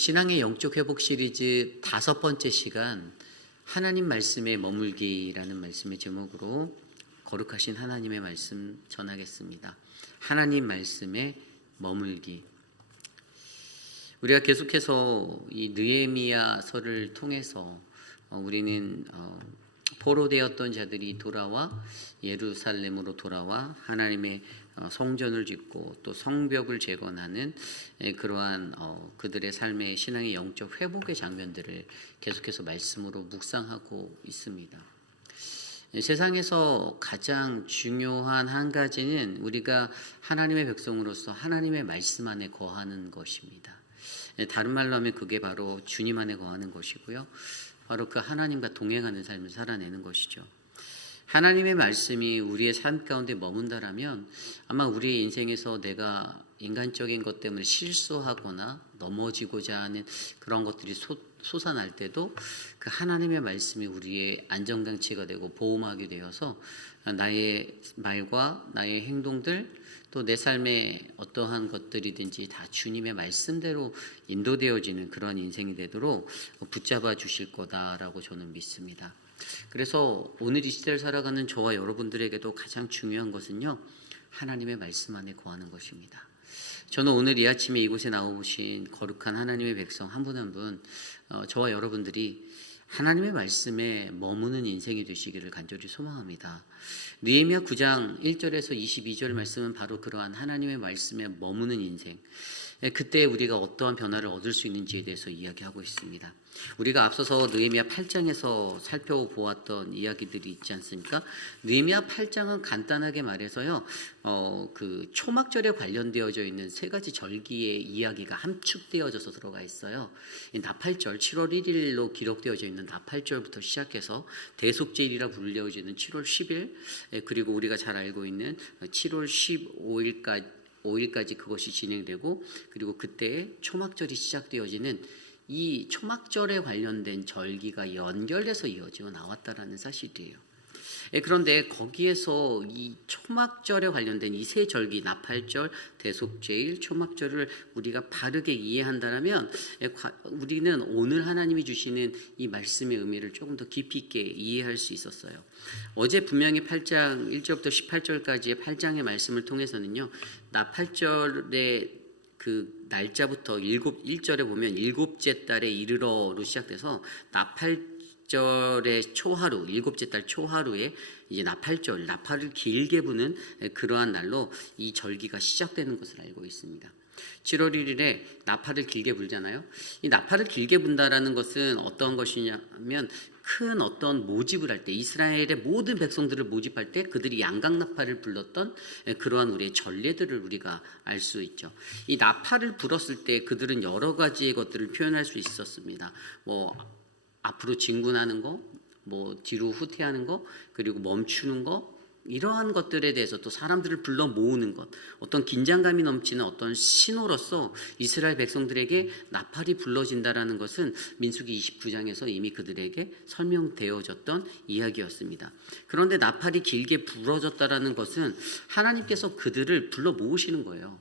신앙의 영적 회복 시리즈 5번째 시간 하나님 말씀에 머물기라는 말씀의 제목으로 거룩하신 하나님의 말씀 전하겠습니다. 하나님 말씀에 머물기. 우리가 계속해서 이 느헤미야서를 통해서 우리는 포로되었던 자들이 돌아와 예루살렘으로 돌아와 하나님의 성전을 짓고 또 성벽을 재건하는 그러한 그들의 삶의 신앙의 영적 회복의 장면들을 계속해서 말씀으로 묵상하고 있습니다. 세상에서 가장 중요한 한 가지는 우리가 하나님의 백성으로서 하나님의 말씀 안에 거하는 것입니다. 다른 말로 하면 그게 바로 주님 안에 거하는 것이고요. 바로 그 하나님과 동행하는 삶을 살아내는 것이죠. 하나님의 말씀이 우리의 삶 가운데 머문다라면 아마 우리의 인생에서 내가 인간적인 것 때문에 실수하거나 넘어지고자 하는 그런 것들이 솟아날 때도 그 하나님의 말씀이 우리의 안전장치가 되고 보호막이 되어서 나의 말과 나의 행동들 또 내 삶의 어떠한 것들이든지 다 주님의 말씀대로 인도되어지는 그런 인생이 되도록 붙잡아 주실 거다라고 저는 믿습니다. 그래서 오늘 이 시대를 살아가는 저와 여러분들에게도 가장 중요한 것은요, 하나님의 말씀 안에 거하는 것입니다. 저는 오늘 이 아침에 이곳에 나오신 거룩한 하나님의 백성 한 분 한 분, 저와 여러분들이 하나님의 말씀에 머무는 인생이 되시기를 간절히 소망합니다. 느헤미야 9장 1절에서 22절 말씀은 바로 그러한 하나님의 말씀에 머무는 인생, 그때 우리가 어떠한 변화를 얻을 수 있는지에 대해서 이야기하고 있습니다. 우리가 앞서서 느헤미야 8장에서 살펴보았던 이야기들이 있지 않습니까? 느헤미야 8장은 간단하게 말해서요, 그 초막절에 관련되어져 있는 세 가지 절기의 이야기가 함축되어져서 들어가 있어요. 나팔절 7월 1일로 기록되어져 있는 나팔절부터 시작해서 대속제일이라 불려지는 7월 10일, 그리고 우리가 잘 알고 있는 7월 15일까지 그것이 진행되고, 그리고 그때 초막절이 시작되어지는 이 초막절에 관련된 절기가 연결돼서 이어지고 나왔다라는 사실이에요. 그런데 거기에서 이 초막절에 관련된 이 세 절기, 나팔절, 대속제일, 초막절을 우리가 바르게 이해한다면 우리는 오늘 하나님이 주시는 이 말씀의 의미를 조금 더 깊이 있게 이해할 수 있었어요. 어제 분명히 8장 1절부터 18절까지의 8장의 말씀을 통해서는요, 나팔절의 그 날짜부터 1절에 보면 일곱째 달에 이르러로 시작돼서 나팔절의 초하루, 일곱째 달 초하루에 이제 나팔절, 나팔을 길게 부는 그러한 날로 이 절기가 시작되는 것을 알고 있습니다. 7월 1일에 나팔을 길게 불잖아요. 이 나팔을 길게 분다라는 것은 어떤 것이냐면 큰 어떤 모집을 할 때, 이스라엘의 모든 백성들을 모집할 때 그들이 양각나팔을 불렀던 그러한 우리의 전례들을 우리가 알 수 있죠. 이 나팔을 불었을 때 그들은 여러 가지의 것들을 표현할 수 있었습니다. 뭐 앞으로 진군하는 거, 뭐 뒤로 후퇴하는 거, 그리고 멈추는 거, 이러한 것들에 대해서 또 사람들을 불러 모으는 것, 어떤 긴장감이 넘치는 어떤 신호로서 이스라엘 백성들에게 나팔이 불러진다라는 것은 민수기 29장에서 이미 그들에게 설명되어졌던 이야기였습니다. 그런데 나팔이 길게 불어졌다라는 것은 하나님께서 그들을 불러 모으시는 거예요.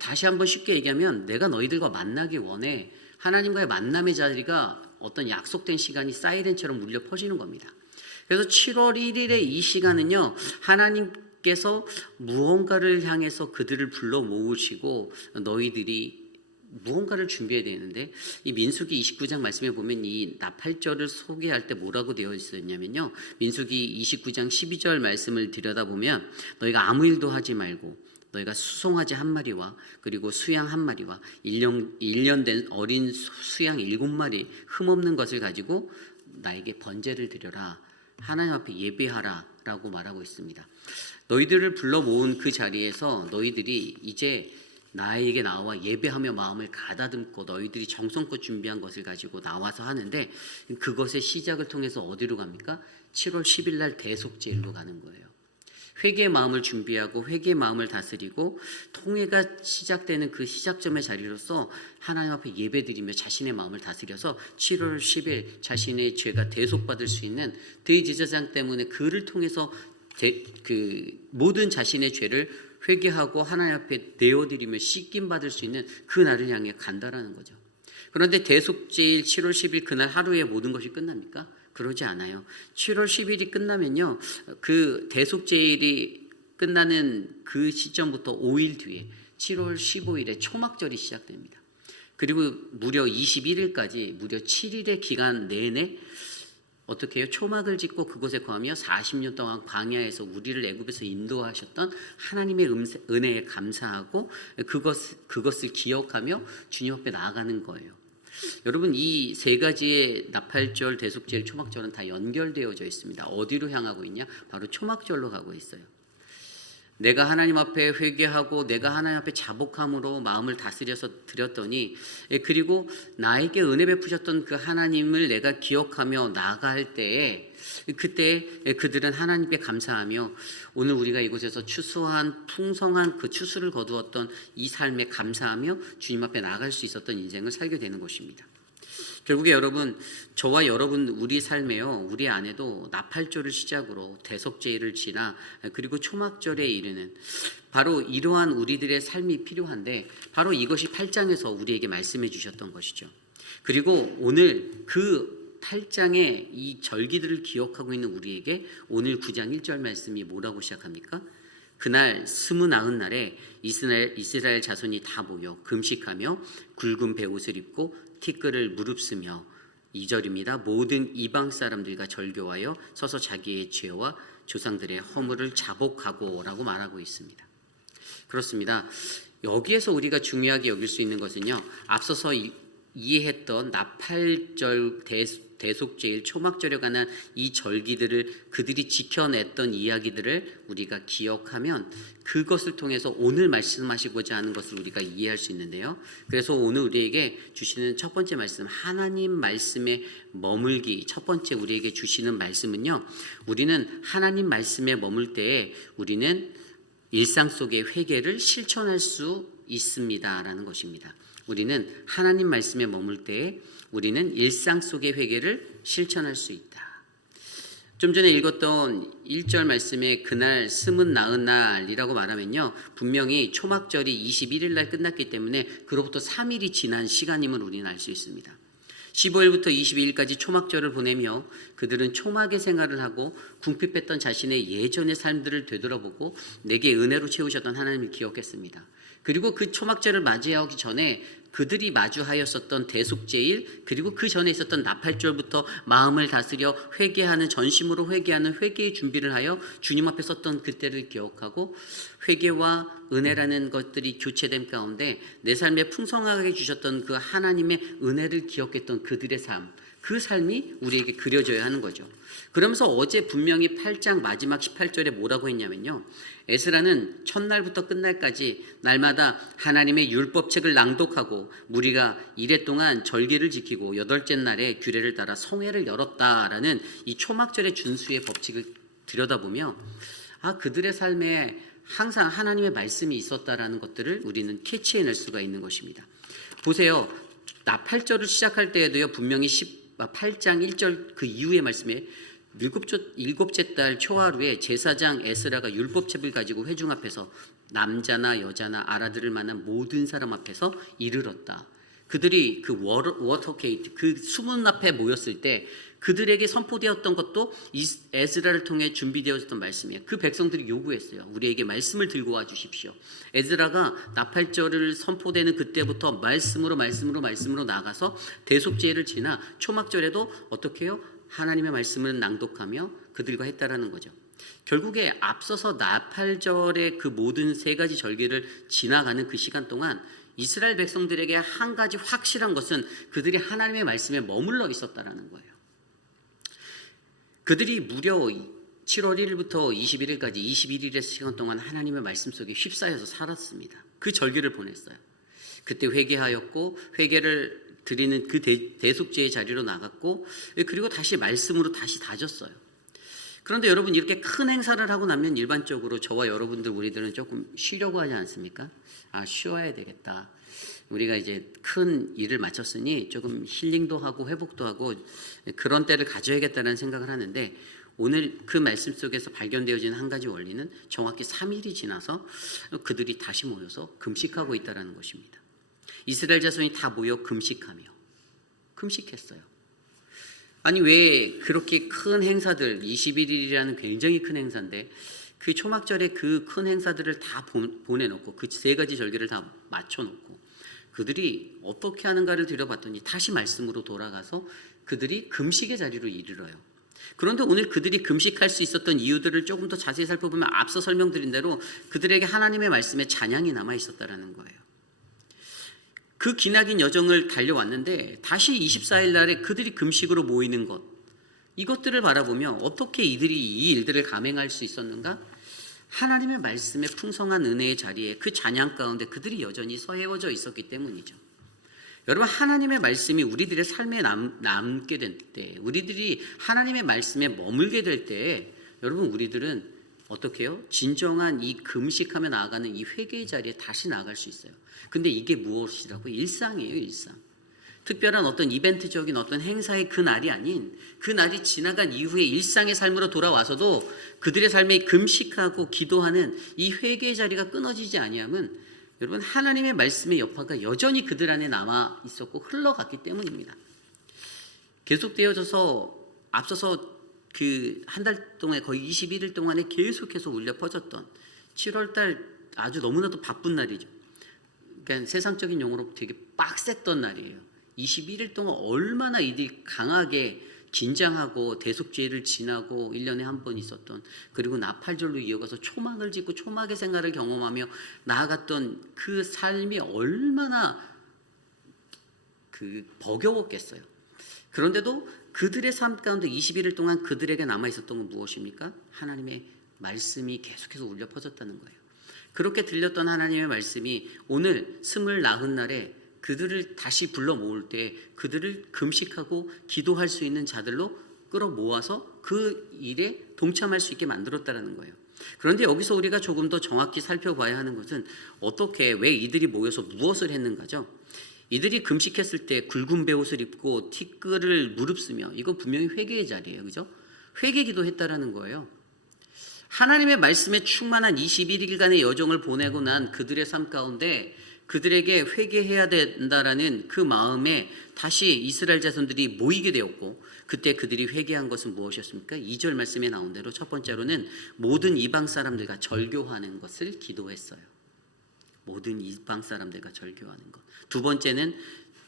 다시 한번 쉽게 얘기하면 내가 너희들과 만나기 원해. 하나님과의 만남의 자리가 어떤 약속된 시간이 사이렌처럼 울려 퍼지는 겁니다. 그래서 7월 1일의 이 시간은요, 하나님께서 무언가를 향해서 그들을 불러 모으시고 너희들이 무언가를 준비해야 되는데, 이 민수기 29장 말씀에 보면 이 나팔절을 소개할 때 뭐라고 되어 있었냐면요, 민수기 29장 12절 말씀을 들여다보면 너희가 아무 일도 하지 말고 너희가 수송아지 한 마리와 그리고 수양 한 마리와 1년 된 어린 수양 7마리 흠없는 것을 가지고 나에게 번제를 드려라, 하나님 앞에 예배하라 라고 말하고 있습니다. 너희들을 불러 모은 그 자리에서 너희들이 이제 나에게 나와 예배하며 마음을 가다듬고 너희들이 정성껏 준비한 것을 가지고 나와서 하는데, 그것의 시작을 통해서 어디로 갑니까? 7월 10일 날 대속제일로 가는 거예요. 회개의 마음을 준비하고 회개의 마음을 다스리고 통회가 시작되는 그 시작점의 자리로서 하나님 앞에 예배드리며 자신의 마음을 다스려서 7월 10일 자신의 죄가 대속받을 수 있는 대제사장 때문에 그를 통해서 그 모든 자신의 죄를 회개하고 하나님 앞에 내어드리며 씻김 받을 수 있는 그 날을 향해 간다라는 거죠. 그런데 대속제일 7월 10일 그날 하루에 모든 것이 끝납니까? 그러지 않아요. 7월 10일이 끝나면요, 그 대속제일이 끝나는 그 시점부터 5일 뒤에 7월 15일에 초막절이 시작됩니다. 그리고 무려 21일까지 무려 7일의 기간 내내 어떻게 해요? 초막을 짓고 그곳에 거하며 40년 동안 광야에서 우리를 애굽에서 인도하셨던 하나님의 은혜에 감사하고 그것을 기억하며 주님 앞에 나아가는 거예요. 여러분, 이 세 가지의 나팔절, 대속절, 초막절은 다 연결되어져 있습니다. 어디로 향하고 있냐? 바로 초막절로 가고 있어요. 내가 하나님 앞에 회개하고 내가 하나님 앞에 자복함으로 마음을 다스려서 드렸더니, 그리고 나에게 은혜 베푸셨던 그 하나님을 내가 기억하며 나아갈 때에 그때 그들은 하나님께 감사하며 오늘 우리가 이곳에서 추수한 풍성한 그 추수를 거두었던 이 삶에 감사하며 주님 앞에 나아갈 수 있었던 인생을 살게 되는 것입니다. 결국에 여러분, 저와 여러분 우리 삶에요, 우리 안에도 나팔절을 시작으로 대속제일을 지나 그리고 초막절에 이르는 바로 이러한 우리들의 삶이 필요한데, 바로 이것이 8장에서 우리에게 말씀해 주셨던 것이죠. 그리고 오늘 그 8장의 이 절기들을 기억하고 있는 우리에게 오늘 9장 1절 말씀이 뭐라고 시작합니까? 그날 29날에 이스라엘 자손이 다 모여 금식하며 굵은 베옷을 입고 티끌을 무릅쓰며 2절입니다. 모든 이방 사람들과 절교하여 서서 자기의 죄와 조상들의 허물을 자복하고 라고 말하고 있습니다. 그렇습니다. 여기에서 우리가 중요하게 여길 수 있는 것은요, 앞서서 이해했던 나팔절, 대속제일, 초막절에 관한 이 절기들을 그들이 지켜냈던 이야기들을 우리가 기억하면 그것을 통해서 오늘 말씀하시고자 하는 것을 우리가 이해할 수 있는데요. 그래서 오늘 우리에게 주시는 첫 번째 말씀, 하나님 말씀에 머물기, 첫 번째 우리에게 주시는 말씀은요, 우리는 하나님 말씀에 머물 때에 우리는 일상 속의 회개를 실천할 수 있습니다라는 것입니다. 우리는 하나님 말씀에 머물 때에 우리는 일상 속의 회개를 실천할 수 있다. 좀 전에 읽었던 1절 말씀에 그날 29날이라고 말하면요, 분명히 초막절이 21일 날 끝났기 때문에 그로부터 3일이 지난 시간임을 우리는 알 수 있습니다. 15일부터 22일까지 초막절을 보내며 그들은 초막의 생활을 하고 궁핍했던 자신의 예전의 삶들을 되돌아보고 내게 은혜로 채우셨던 하나님을 기억했습니다. 그리고 그 초막절을 맞이하기 전에 그들이 마주하였었던 대속제일, 그리고 그 전에 있었던 나팔절부터 마음을 다스려 회개하는, 전심으로 회개하는 회개의 준비를 하여 주님 앞에 섰던 그때를 기억하고 회개와 은혜라는 것들이 교체된 가운데 내 삶에 풍성하게 주셨던 그 하나님의 은혜를 기억했던 그들의 삶, 그 삶이 우리에게 그려져야 하는 거죠. 그러면서 어제 분명히 8장 마지막 18절에 뭐라고 했냐면요, 에스라는 첫날부터 끝날까지 날마다 하나님의 율법책을 낭독하고 무리가 이래 동안 절기를 지키고 여덟째 날에 규례를 따라 성회를 열었다라는 이 초막절의 준수의 법칙을 들여다보며 그들의 삶에 항상 하나님의 말씀이 있었다라는 것들을 우리는 캐치해낼 수가 있는 것입니다. 보세요, 나팔절을 시작할 때에도요, 분명히 8장 1절 그 이후의 말씀에 일곱째 달 초하루에 제사장 에스라가 율법책을 가지고 회중 앞에서 남자나 여자나 알아들을 만한 모든 사람 앞에서 이르렀다. 그들이 그 워터게이트, 그 수문 앞에 모였을 때 그들에게 선포되었던 것도 에스라를 통해 준비되어졌던 말씀이에요. 그 백성들이 요구했어요. 우리에게 말씀을 들고 와 주십시오. 에스라가 나팔절을 선포되는 그때부터 말씀으로 나가서 대속제를 지나 초막절에도 어떻게 해요? 하나님의 말씀을 낭독하며 그들과 했다라는 거죠. 결국에 앞서서 나팔절의 그 모든 세 가지 절기를 지나가는 그 시간 동안 이스라엘 백성들에게 한 가지 확실한 것은 그들이 하나님의 말씀에 머물러 있었다라는 거예요. 그들이 무려 7월 1일부터 21일까지 21일의 시간 동안 하나님의 말씀 속에 휩싸여서 살았습니다. 그 절기를 보냈어요. 그때 회개하였고 회개를 드리는 그 대속제의 자리로 나갔고, 그리고 다시 말씀으로 다시 다졌어요. 그런데 여러분, 이렇게 큰 행사를 하고 나면 일반적으로 저와 여러분들 우리들은 조금 쉬려고 하지 않습니까? 쉬어야 되겠다. 우리가 이제 큰 일을 마쳤으니 조금 힐링도 하고 회복도 하고 그런 때를 가져야겠다는 생각을 하는데, 오늘 그 말씀 속에서 발견되어지는 한 가지 원리는 정확히 3일이 지나서 그들이 다시 모여서 금식하고 있다는 것입니다. 이스라엘 자손이 다 모여 금식하며 금식했어요. 아니 왜 그렇게 큰 행사들 21일이라는 굉장히 큰 행사인데 그 초막절에 그 큰 행사들을 다 보내놓고 그 세 가지 절기를 다 맞춰놓고 그들이 어떻게 하는가를 들여봤더니 다시 말씀으로 돌아가서 그들이 금식의 자리로 이르러요. 그런데 오늘 그들이 금식할 수 있었던 이유들을 조금 더 자세히 살펴보면 앞서 설명드린 대로 그들에게 하나님의 말씀에 잔향이 남아 있었다라는 거예요. 그 기나긴 여정을 달려왔는데 다시 24일 날에 그들이 금식으로 모이는 것, 이것들을 바라보며 어떻게 이들이 이 일들을 감행할 수 있었는가? 하나님의 말씀의 풍성한 은혜의 자리에 그 잔향 가운데 그들이 여전히 서해워져 있었기 때문이죠. 여러분, 하나님의 말씀이 우리들의 삶에 남게 될 때, 우리들이 하나님의 말씀에 머물게 될 때, 여러분 우리들은 어떻게 해요? 진정한 이 금식하며 나아가는 이 회개의 자리에 다시 나아갈 수 있어요. 근데 이게 무엇이라고? 일상이에요, 일상. 특별한 어떤 이벤트적인 어떤 행사의 그 날이 아닌 그 날이 지나간 이후에 일상의 삶으로 돌아와서도 그들의 삶에 금식하고 기도하는 이 회개의 자리가 끊어지지 아니하면 여러분 하나님의 말씀의 여파가 여전히 그들 안에 남아 있었고 흘러갔기 때문입니다. 계속되어져서 앞서서 그 한 달 동안 거의 21일 동안에 계속해서 울려 퍼졌던 7월 달 아주 너무나도 바쁜 날이죠. 그러니까 세상적인 용어로 되게 빡셌던 날이에요. 21일 동안 얼마나 이들이 강하게 긴장하고 대속죄를 지나고 1년에 한 번 있었던, 그리고 나팔절로 이어가서 초막을 짓고 초막의 생활을 경험하며 나아갔던 그 삶이 얼마나 그 버거웠겠어요. 그런데도 그들의 삶 가운데 21일 동안 그들에게 남아있었던 건 무엇입니까? 하나님의 말씀이 계속해서 울려 퍼졌다는 거예요. 그렇게 들렸던 하나님의 말씀이 오늘 29날에 그들을 다시 불러 모을 때 그들을 금식하고 기도할 수 있는 자들로 끌어모아서 그 일에 동참할 수 있게 만들었다는 거예요. 그런데 여기서 우리가 조금 더 정확히 살펴봐야 하는 것은 어떻게, 왜 이들이 모여서 무엇을 했는가죠? 이들이 금식했을 때 굵은 베옷을 입고 티끌을 무릅쓰며, 이건 분명히 회개의 자리예요. 그죠? 회개 기도했다라는 거예요. 하나님의 말씀에 충만한 21일간의 여정을 보내고 난 그들의 삶 가운데 그들에게 회개해야 된다라는 그 마음에 다시 이스라엘 자손들이 모이게 되었고, 그때 그들이 회개한 것은 무엇이었습니까? 2절 말씀에 나온 대로 첫 번째로는 모든 이방 사람들과 절교하는 것을 기도했어요. 모든 이방 사람들과 절교하는 것. 두 번째는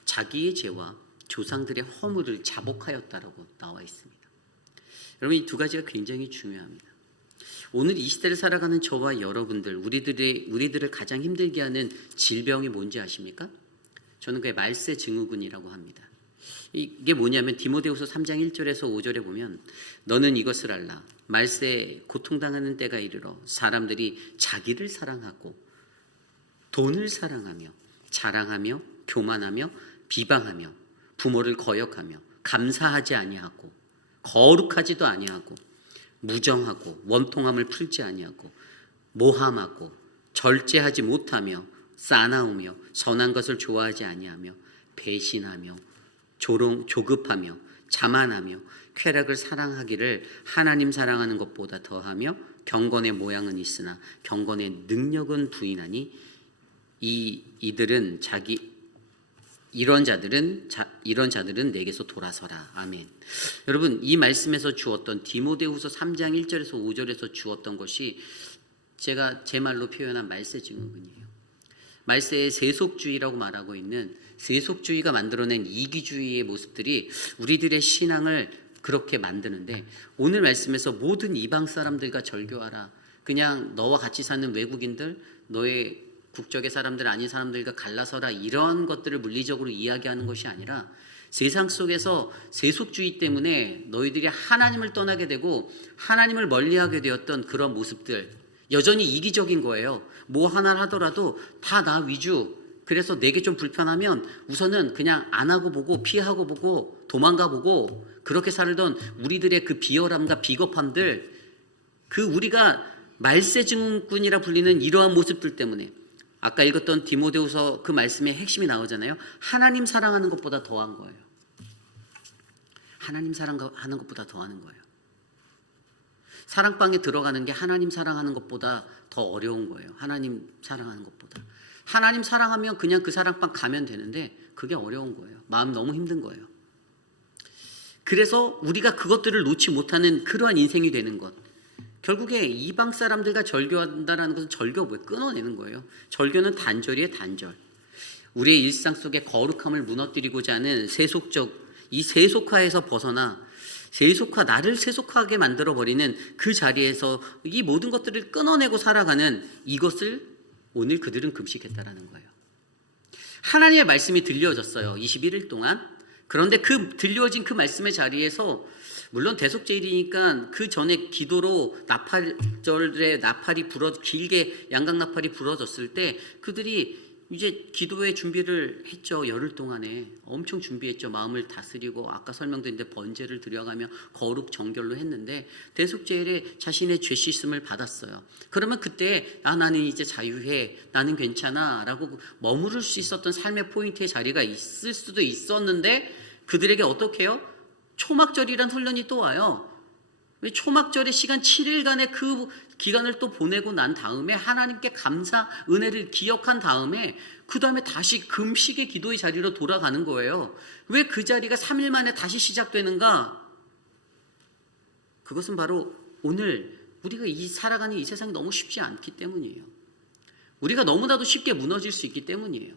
자기의 죄와 조상들의 허물을 자복하였다라고 나와 있습니다. 여러분, 이 두 가지가 굉장히 중요합니다. 오늘 이 시대를 살아가는 저와 여러분들, 우리들을 가장 힘들게 하는 질병이 뭔지 아십니까? 저는 그게 말세 증후군이라고 합니다. 이게 뭐냐면 디모데후서 3장 1절에서 5절에 보면 너는 이것을 알라. 말세에 고통당하는 때가 이르러 사람들이 자기를 사랑하고 돈을 사랑하며 자랑하며 교만하며 비방하며 부모를 거역하며 감사하지 아니하고 거룩하지도 아니하고 무정하고 원통함을 풀지 아니하고 모함하고 절제하지 못하며 싸나우며 선한 것을 좋아하지 아니하며 배신하며 조급하며 자만하며 쾌락을 사랑하기를 하나님 사랑하는 것보다 더하며 경건의 모양은 있으나 경건의 능력은 부인하니 이런 자들은 내게서 돌아서라. 아멘. 여러분, 이 말씀에서 주었던 디모데후서 3장 1절에서 5절에서 주었던 것이 제가 제 말로 표현한 말세 증후군이에요. 말세의 세속주의라고 말하고 있는 세속주의가 만들어낸 이기주의의 모습들이 우리들의 신앙을 그렇게 만드는데, 오늘 말씀에서 모든 이방 사람들과 절교하라. 그냥 너와 같이 사는 외국인들, 너의 국적의 사람들 아닌 사람들과 갈라서라, 이런 것들을 물리적으로 이야기하는 것이 아니라 세상 속에서 세속주의 때문에 너희들이 하나님을 떠나게 되고 하나님을 멀리하게 되었던 그런 모습들, 여전히 이기적인 거예요. 뭐 하나를 하더라도 다 나 위주. 그래서 내게 좀 불편하면 우선은 그냥 안 하고 보고 피하고 보고 도망가 보고 그렇게 살던 우리들의 그 비열함과 비겁함들, 그 우리가 말세 증후군이라 불리는 이러한 모습들 때문에 아까 읽었던 디모데후서 그 말씀의 핵심이 나오잖아요. 하나님 사랑하는 것보다 더한 거예요. 하나님 사랑하는 것보다 더하는 거예요. 사랑방에 들어가는 게 하나님 사랑하는 것보다 더 어려운 거예요. 하나님 사랑하는 것보다. 하나님 사랑하면 그냥 그 사랑방 가면 되는데 그게 어려운 거예요. 마음 너무 힘든 거예요. 그래서 우리가 그것들을 놓지 못하는 그러한 인생이 되는 것. 결국에 이방 사람들과 절교한다라는 것은 절교 뭐예요? 끊어내는 거예요. 절교는 단절이에요, 단절. 우리의 일상 속에 거룩함을 무너뜨리고자 하는 이 세속화에서 벗어나 나를 세속하게 만들어버리는 그 자리에서 이 모든 것들을 끊어내고 살아가는 이것을 오늘 그들은 금식했다라는 거예요. 하나님의 말씀이 들려졌어요. 21일 동안. 그런데 그 들려진 그 말씀의 자리에서 물론 대속제일이니까 그 전에 기도로 나팔절에 길게 양각 나팔이 부러졌을 때 그들이 이제 기도의 준비를 했죠. 열흘 동안에 엄청 준비했죠. 마음을 다스리고 아까 설명드린 번제를 드려가며 거룩 정결로 했는데 대속제일에 자신의 죄 씻음을 받았어요. 그러면 그때 나는 이제 자유해, 나는 괜찮아 라고 머무를 수 있었던 삶의 포인트의 자리가 있을 수도 있었는데 그들에게 어떻게 해요? 초막절이란 훈련이 또 와요. 초막절의 시간 7일간의 그 기간을 또 보내고 난 다음에 하나님께 감사 은혜를 기억한 다음에 그 다음에 다시 금식의 기도의 자리로 돌아가는 거예요. 왜 그 자리가 3일 만에 다시 시작되는가? 그것은 바로 오늘 우리가 살아가는 이 세상이 너무 쉽지 않기 때문이에요. 우리가 너무나도 쉽게 무너질 수 있기 때문이에요.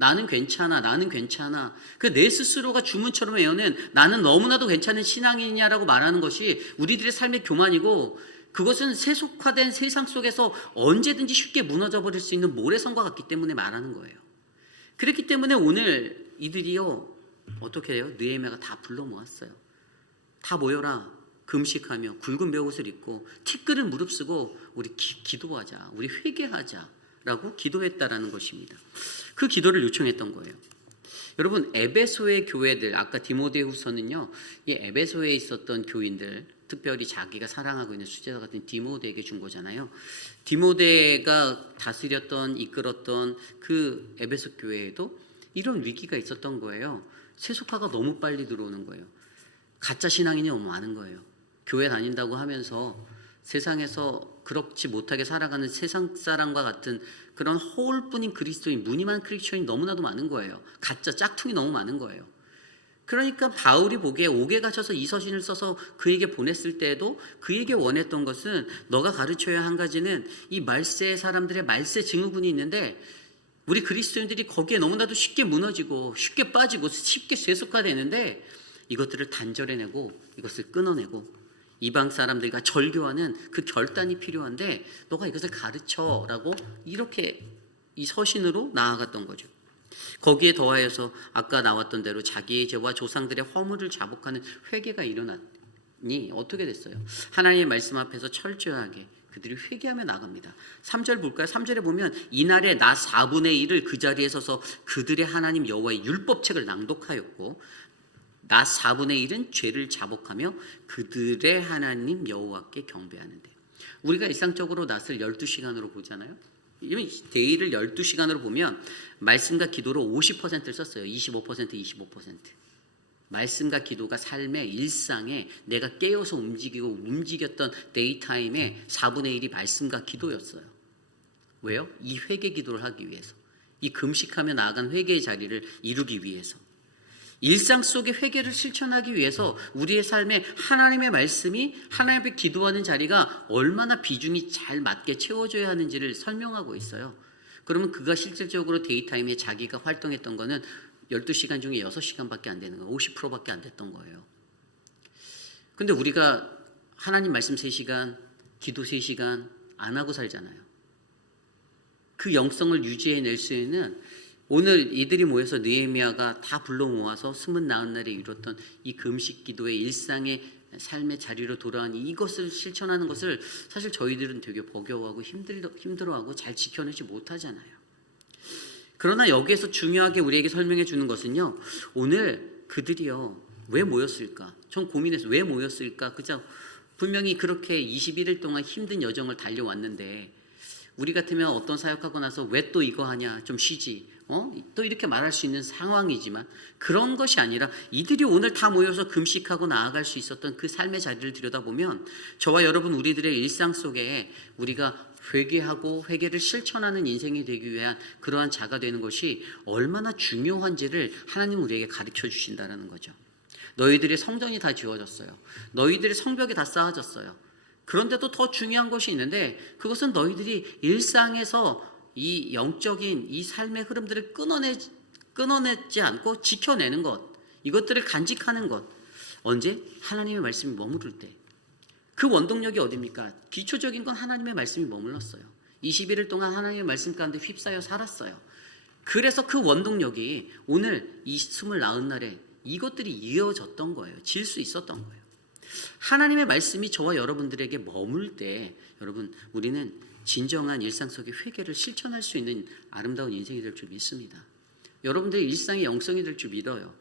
나는 괜찮아, 나는 괜찮아. 그 내 스스로가 주문처럼 외우는 나는 너무나도 괜찮은 신앙이냐라고 말하는 것이 우리들의 삶의 교만이고 그것은 세속화된 세상 속에서 언제든지 쉽게 무너져 버릴 수 있는 모래성과 같기 때문에 말하는 거예요. 그렇기 때문에 오늘 이들이요 어떻게 해요? 느헤미야가 다 불러 모았어요. 다 모여라. 금식하며 굵은 벼옷을 입고 티끌을 무릅쓰고 우리 기도하자. 우리 회개하자. 라고 기도했다라는 것입니다. 그 기도를 요청했던 거예요. 여러분 에베소의 교회들 아까 디모데후서는요 이 에베소에 있었던 교인들 특별히 자기가 사랑하고 있는 수제자 같은 디모데에게 준 거잖아요. 디모데가 다스렸던 이끌었던 그 에베소 교회에도 이런 위기가 있었던 거예요. 세속화가 너무 빨리 들어오는 거예요. 가짜 신앙인이 너무 많은 거예요. 교회 다닌다고 하면서 세상에서 그렇지 못하게 살아가는 세상 사람과 같은 그런 허울뿐인 그리스도인, 무늬만 크리스천이 너무나도 많은 거예요. 가짜 짝퉁이 너무 많은 거예요. 그러니까 바울이 보기에 옥에 갇혀서 이 서신을 써서 그에게 보냈을 때에도 그에게 원했던 것은 너가 가르쳐야 한 가지는 이 말세 사람들의 말세 증후군이 있는데 우리 그리스도인들이 거기에 너무나도 쉽게 무너지고 쉽게 빠지고 쉽게 세속화되는데 이것들을 단절해내고 이것을 끊어내고 이방 사람들과 절교하는 그 결단이 필요한데 너가 이것을 가르쳐라고 이렇게 이 서신으로 나아갔던 거죠. 거기에 더하여서 아까 나왔던 대로 자기의 죄와 조상들의 허물을 자복하는 회개가 일어났니 어떻게 됐어요? 하나님의 말씀 앞에서 철저하게 그들이 회개하며 나갑니다. 3절 볼까요? 3절에 보면 이날에 나 4분의 1을 그 자리에 서서 그들의 하나님 여호와의 율법책을 낭독하였고 나 4분의 1은 죄를 자복하며 그들의 하나님 여호와께 경배하는데 우리가 일상적으로 낫을 12시간으로 보잖아요. 데이를 12시간으로 보면 말씀과 기도로 50%를 썼어요. 25%. 말씀과 기도가 삶의 일상에 내가 깨어서 움직였던 데이타임의 4분의 1이 말씀과 기도였어요. 왜요? 이 회개 기도를 하기 위해서. 이 금식하며 나아간 회개의 자리를 이루기 위해서. 일상 속의 회개를 실천하기 위해서 우리의 삶에 하나님의 말씀이 하나님 앞에 기도하는 자리가 얼마나 비중이 잘 맞게 채워져야 하는지를 설명하고 있어요. 그러면 그가 실질적으로 데이타임에 자기가 활동했던 거는 12시간 중에 6시간밖에 안 되는 거예요. 50%밖에 안 됐던 거예요. 근데 우리가 하나님 말씀 3시간, 기도 3시간 안 하고 살잖아요. 그 영성을 유지해낼 수 있는 오늘 이들이 모여서 느헤미야가 다 불러 모아서 숨은 나은 날에 이뤘던 이 금식 기도의 일상의 삶의 자리로 돌아온 이것을 실천하는 것을 사실 저희들은 되게 버거워하고 힘들어하고 잘 지켜내지 못하잖아요. 그러나 여기에서 중요하게 우리에게 설명해 주는 것은요. 오늘 그들이요. 왜 모였을까? 전 고민해서 왜 모였을까? 그죠? 분명히 그렇게 21일 동안 힘든 여정을 달려왔는데 우리 같으면 어떤 사역하고 나서 왜 또 이거 하냐? 좀 쉬지. 또 이렇게 말할 수 있는 상황이지만 그런 것이 아니라 이들이 오늘 다 모여서 금식하고 나아갈 수 있었던 그 삶의 자리를 들여다보면 저와 여러분 우리들의 일상 속에 우리가 회개하고 회개를 실천하는 인생이 되기 위한 그러한 자가 되는 것이 얼마나 중요한지를 하나님 우리에게 가르쳐 주신다는 거죠. 너희들의 성전이 다 지어졌어요. 너희들의 성벽이 다 쌓아졌어요. 그런데도 더 중요한 것이 있는데 그것은 너희들이 일상에서 이 영적인 이 삶의 흐름들을 끊어내지 않고 지켜내는 것, 이것들을 간직하는 것. 언제? 하나님의 말씀이 머무를 때. 그 원동력이 어디입니까? 기초적인 건 하나님의 말씀이 머물렀어요. 21일 동안 하나님의 말씀 가운데 휩싸여 살았어요. 그래서 그 원동력이 오늘 이 29날에 이것들이 이어졌던 거예요. 질 수 있었던 거예요. 하나님의 말씀이 저와 여러분들에게 머물 때 여러분 우리는 진정한 일상 속의 회개를 실천할 수 있는 아름다운 인생이 될 줄 믿습니다. 여러분들의 일상의 영성이 될 줄 믿어요.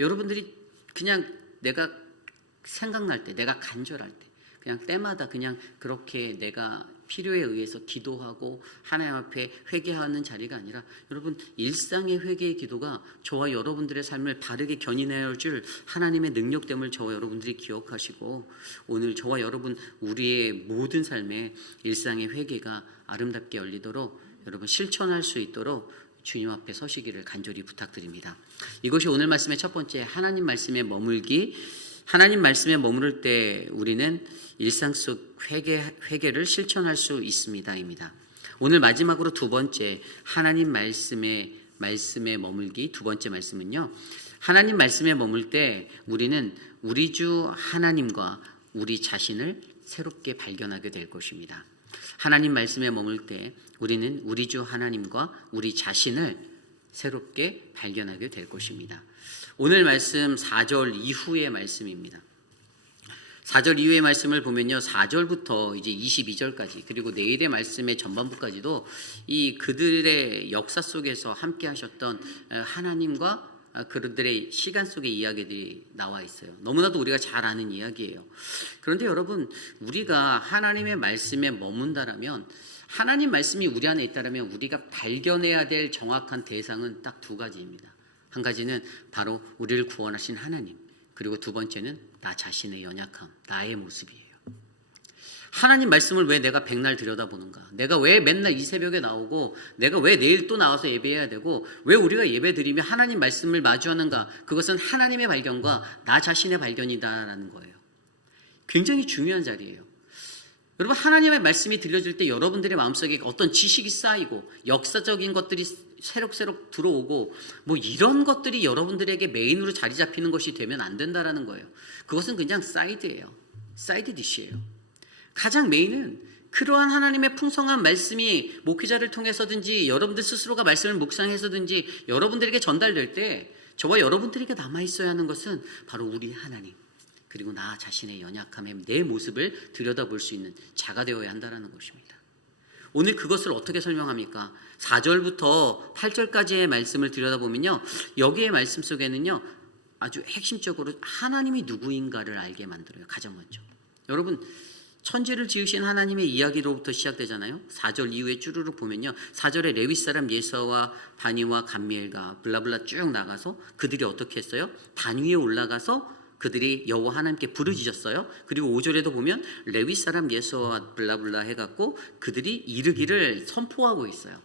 여러분들이 그냥 내가 생각날 때, 내가 간절할 때 그냥 때마다 그냥 그렇게 내가 필요에 의해서 기도하고 하나님 앞에 회개하는 자리가 아니라 여러분 일상의 회개의 기도가 저와 여러분들의 삶을 바르게 견인해야 줄 하나님의 능력됨을 저와 여러분들이 기억하시고 오늘 저와 여러분 우리의 모든 삶에 일상의 회개가 아름답게 열리도록 여러분 실천할 수 있도록 주님 앞에 서시기를 간절히 부탁드립니다. 이것이 오늘 말씀의 첫 번째 하나님 말씀에 머물기. 하나님 말씀에 머무를 때 우리는 일상 속 회개를 실천할 수 있습니다입니다. 오늘 마지막으로 두 번째 하나님 말씀에 머물기 두 번째 말씀은요. 하나님 말씀에 머물 때 우리는 우리 주 하나님과 우리 자신을 새롭게 발견하게 될 것입니다. 하나님 말씀에 머물 때 우리는 우리 주 하나님과 우리 자신을 새롭게 발견하게 될 것입니다. 오늘 말씀 4절 이후의 말씀입니다. 4절 이후의 말씀을 보면요. 4절부터 이제 22절까지 그리고 내일의 말씀의 전반부까지도 이 그들의 역사 속에서 함께 하셨던 하나님과 그들의 시간 속의 이야기들이 나와 있어요. 너무나도 우리가 잘 아는 이야기예요. 그런데 여러분 우리가 하나님의 말씀에 머문다라면 하나님 말씀이 우리 안에 있다라면 우리가 발견해야 될 정확한 대상은 딱 두 가지입니다. 한 가지는 바로 우리를 구원하신 하나님, 그리고 두 번째는 나 자신의 연약함, 나의 모습이에요. 하나님 말씀을 왜 내가 백날 들여다보는가? 내가 왜 맨날 이 새벽에 나오고 내가 왜 내일 또 나와서 예배해야 되고 왜 우리가 예배드리며 하나님 말씀을 마주하는가? 그것은 하나님의 발견과 나 자신의 발견이다라는 거예요. 굉장히 중요한 자리예요. 여러분 하나님의 말씀이 들려질 때 여러분들의 마음속에 어떤 지식이 쌓이고 역사적인 것들이 새록새록 들어오고 뭐 이런 것들이 여러분들에게 메인으로 자리 잡히는 것이 되면 안 된다라는 거예요. 그것은 그냥 사이드예요. 사이드 디시예요. 가장 메인은 그러한 하나님의 풍성한 말씀이 목회자를 통해서든지 여러분들 스스로가 말씀을 묵상해서든지 여러분들에게 전달될 때 저와 여러분들에게 남아있어야 하는 것은 바로 우리 하나님 그리고 나 자신의 연약함에 내 모습을 들여다볼 수 있는 자가 되어야 한다는 것입니다. 오늘 그것을 어떻게 설명합니까? 4절부터 8절까지의 말씀을 들여다보면요. 여기의 말씀 속에는요. 아주 핵심적으로 하나님이 누구인가를 알게 만들어요. 가장 먼저. 여러분 천지를 지으신 하나님의 이야기로부터 시작되잖아요. 4절 이후에 쭈루룩 보면요. 4절에 레위 사람 예서와 바니와 감미엘과 블라블라 쭉 나가서 그들이 어떻게 했어요? 단 위에 올라가서 그들이 여호와 하나님께 부르짖었어요. 그리고 5절에도 보면 레위 사람 예서와 블라블라 해갖고 그들이 이르기를 선포하고 있어요.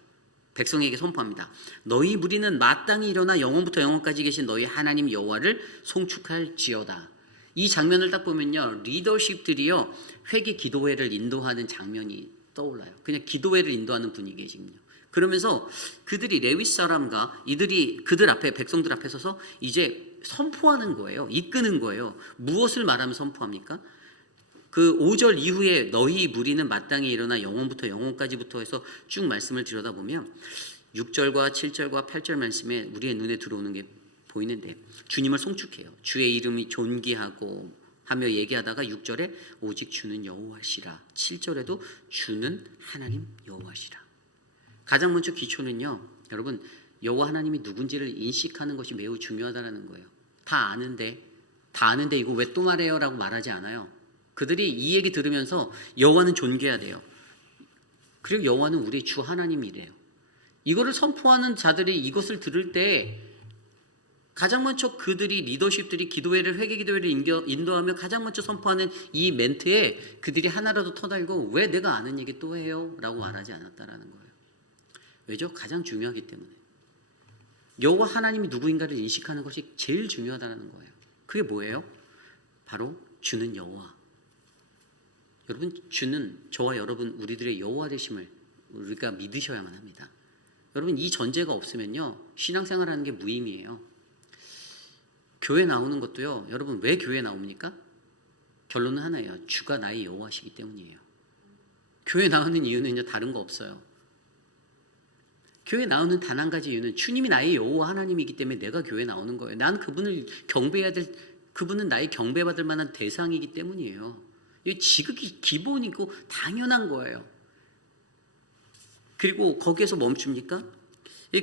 백성에게 선포합니다. 너희 무리는 마땅히 일어나 영원부터 영원까지 계신 너희 하나님 여호와를 송축할지어다. 이 장면을 딱 보면요. 리더십들이요. 회개 기도회를 인도하는 장면이 떠올라요. 그냥 기도회를 인도하는 분위기거든요. 그러면서 그들이 레위 사람과 이들이 그들 앞에 백성들 앞에 서서 이제 선포하는 거예요. 이끄는 거예요. 무엇을 말하면 선포합니까? 그 5절 이후에 너희 무리는 마땅히 일어나 영원부터 영원까지부터 해서 쭉 말씀을 들여다보면 6절과 7절과 8절 말씀에 우리의 눈에 들어오는 게 보이는데 주님을 송축해요. 주의 이름이 존귀하고 하며 얘기하다가 6절에 오직 주는 여호와시라 7절에도 주는 하나님 여호와시라. 가장 먼저 기초는요. 여러분 여호와 하나님이 누군지를 인식하는 것이 매우 중요하다는 거예요. 다 아는데 이거 왜 또 말해요? 라고 말하지 않아요. 그들이 이 얘기 들으면서 여호와는 존귀해야 돼요. 그리고 여호와는 우리 주 하나님이래요. 이거를 선포하는 자들이 이것을 들을 때 가장 먼저 그들이 리더십들이 기도회를 회개 기도회를 인도하며 가장 먼저 선포하는 이 멘트에 그들이 하나라도 터달고 왜 내가 아는 얘기 또 해요? 라고 말하지 않았다라는 거예요. 왜죠? 가장 중요하기 때문에. 여호와 하나님이 누구인가를 인식하는 것이 제일 중요하다는 거예요. 그게 뭐예요? 바로 주는 여호와. 여러분, 주는 저와 여러분 우리들의 여호와 되심을 우리가 믿으셔야만 합니다. 여러분, 이 전제가 없으면요 신앙생활하는 게 무의미해요. 교회 나오는 것도요, 여러분 왜 교회 나옵니까? 결론은 하나예요. 주가 나의 여호와시기 때문이에요. 교회 나오는 이유는요 다른 거 없어요. 교회 나오는 단 한 가지 이유는 주님이 나의 여호와 하나님이기 때문에 내가 교회 나오는 거예요. 난 그분을 경배해야 될, 그분은 나의 경배받을 만한 대상이기 때문이에요. 이 지극히 기본이고 당연한 거예요. 그리고 거기에서 멈춥니까?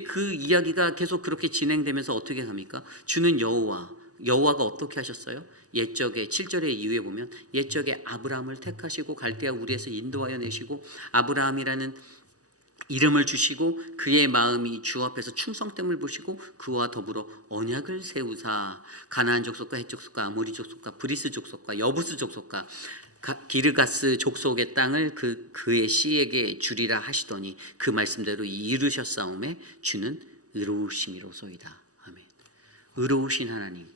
그 이야기가 계속 그렇게 진행되면서 어떻게 합니까? 주는 여호와, 여호와가 어떻게 하셨어요? 옛적에 7절의 이후에 보면 옛적에 아브라함을 택하시고 갈대아 우리에서 인도하여 내시고 아브라함이라는 이름을 주시고 그의 마음이 주 앞에서 충성됨을 보시고 그와 더불어 언약을 세우사 가나안 족속과 헷 족속과 아모리 족속과 브리스 족속과 여부스 족속과 기르가스 족속의 땅을 그의 씨에게 주리라 하시더니 그 말씀대로 이루셨사오매 주는 의로우심이로소이다. 아멘. 의로우신 하나님,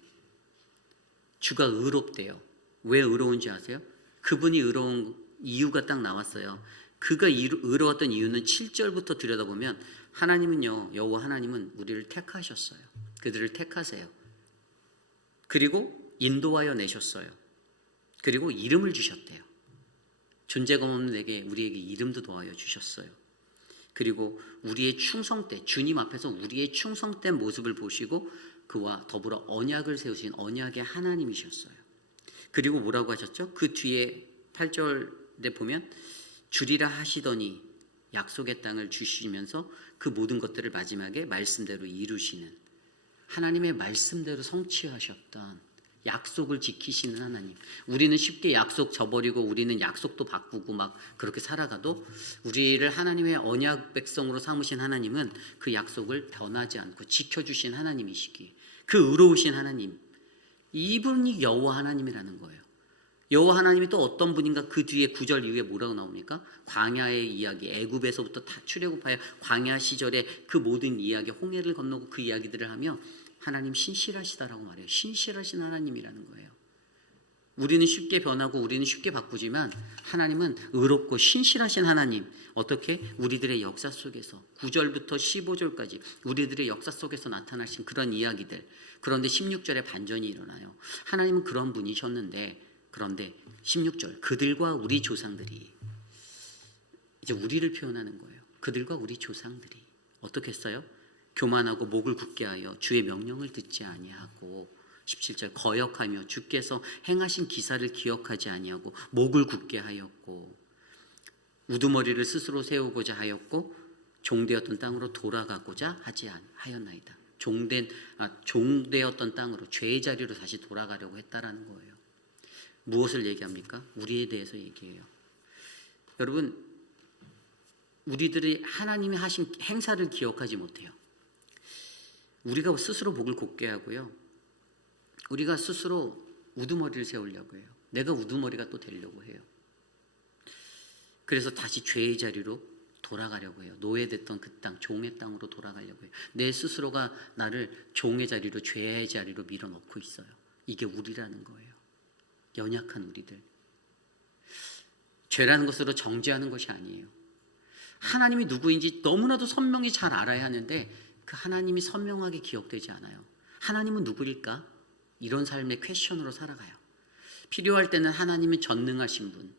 주가 의롭대요. 왜 의로운지 아세요? 그분이 의로운 이유가 딱 나왔어요. 그가 의로웠던 이유는 7절부터 들여다보면 하나님은요, 여호와 하나님은 우리를 택하셨어요. 그들을 택하세요. 그리고 인도하여 내셨어요. 그리고 이름을 주셨대요. 존재감 없는 우리에게 이름도 더하여 주셨어요. 그리고 우리의 충성때, 주님 앞에서 우리의 충성된 모습을 보시고 그와 더불어 언약을 세우신 언약의 하나님이셨어요. 그리고 뭐라고 하셨죠? 그 뒤에 8절에 보면 주리라 하시더니 약속의 땅을 주시면서 그 모든 것들을 마지막에 말씀대로 이루시는, 하나님의 말씀대로 성취하셨던, 약속을 지키시는 하나님. 우리는 쉽게 약속 저버리고 우리는 약속도 바꾸고 막 그렇게 살아가도 우리를 하나님의 언약 백성으로 삼으신 하나님은 그 약속을 변하지 않고 지켜주신 하나님이시기에 그 의로우신 하나님, 이분이 여호와 하나님이라는 거예요. 여호와 하나님이 또 어떤 분인가? 그 뒤에 9절 이후에 뭐라고 나옵니까? 광야의 이야기, 애굽에서부터 다 출애굽하여 광야 시절에 그 모든 이야기, 홍해를 건너고 그 이야기들을 하며 하나님 신실하시다라고 말해요. 신실하신 하나님이라는 거예요. 우리는 쉽게 변하고 우리는 쉽게 바꾸지만 하나님은 의롭고 신실하신 하나님. 어떻게? 우리들의 역사 속에서 9절부터 15절까지 우리들의 역사 속에서 나타나신 그런 이야기들. 그런데 16절에 반전이 일어나요. 하나님은 그런 분이셨는데, 그런데 16절 그들과 우리 조상들이, 이제 우리를 표현하는 거예요. 그들과 우리 조상들이 어떻게 했어요? 교만하고 목을 굳게 하여 주의 명령을 듣지 아니하고, 17절 거역하며 주께서 행하신 기사를 기억하지 아니하고 목을 굳게 하였고 우두머리를 스스로 세우고자 하였고 종되었던 땅으로 돌아가고자 하지 하였나이다. 종되었던 땅으로, 죄의 자리로 다시 돌아가려고 했다라는 거예요. 무엇을 얘기합니까? 우리에 대해서 얘기해요. 여러분, 우리들이 하나님이 하신 행사를 기억하지 못해요. 우리가 스스로 목을 곧게 하고요, 우리가 스스로 우두머리를 세우려고 해요. 내가 우두머리가 또 되려고 해요. 그래서 다시 죄의 자리로 돌아가려고 해요. 노예됐던 그 땅, 종의 땅으로 돌아가려고 해요. 내 스스로가 나를 종의 자리로, 죄의 자리로 밀어넣고 있어요. 이게 우리라는 거예요. 연약한 우리들. 죄라는 것으로 정죄하는 것이 아니에요. 하나님이 누구인지 너무나도 선명히 잘 알아야 하는데 그 하나님이 선명하게 기억되지 않아요. 하나님은 누구일까? 이런 삶의 퀘션으로 살아가요. 필요할 때는 하나님은 전능하신 분,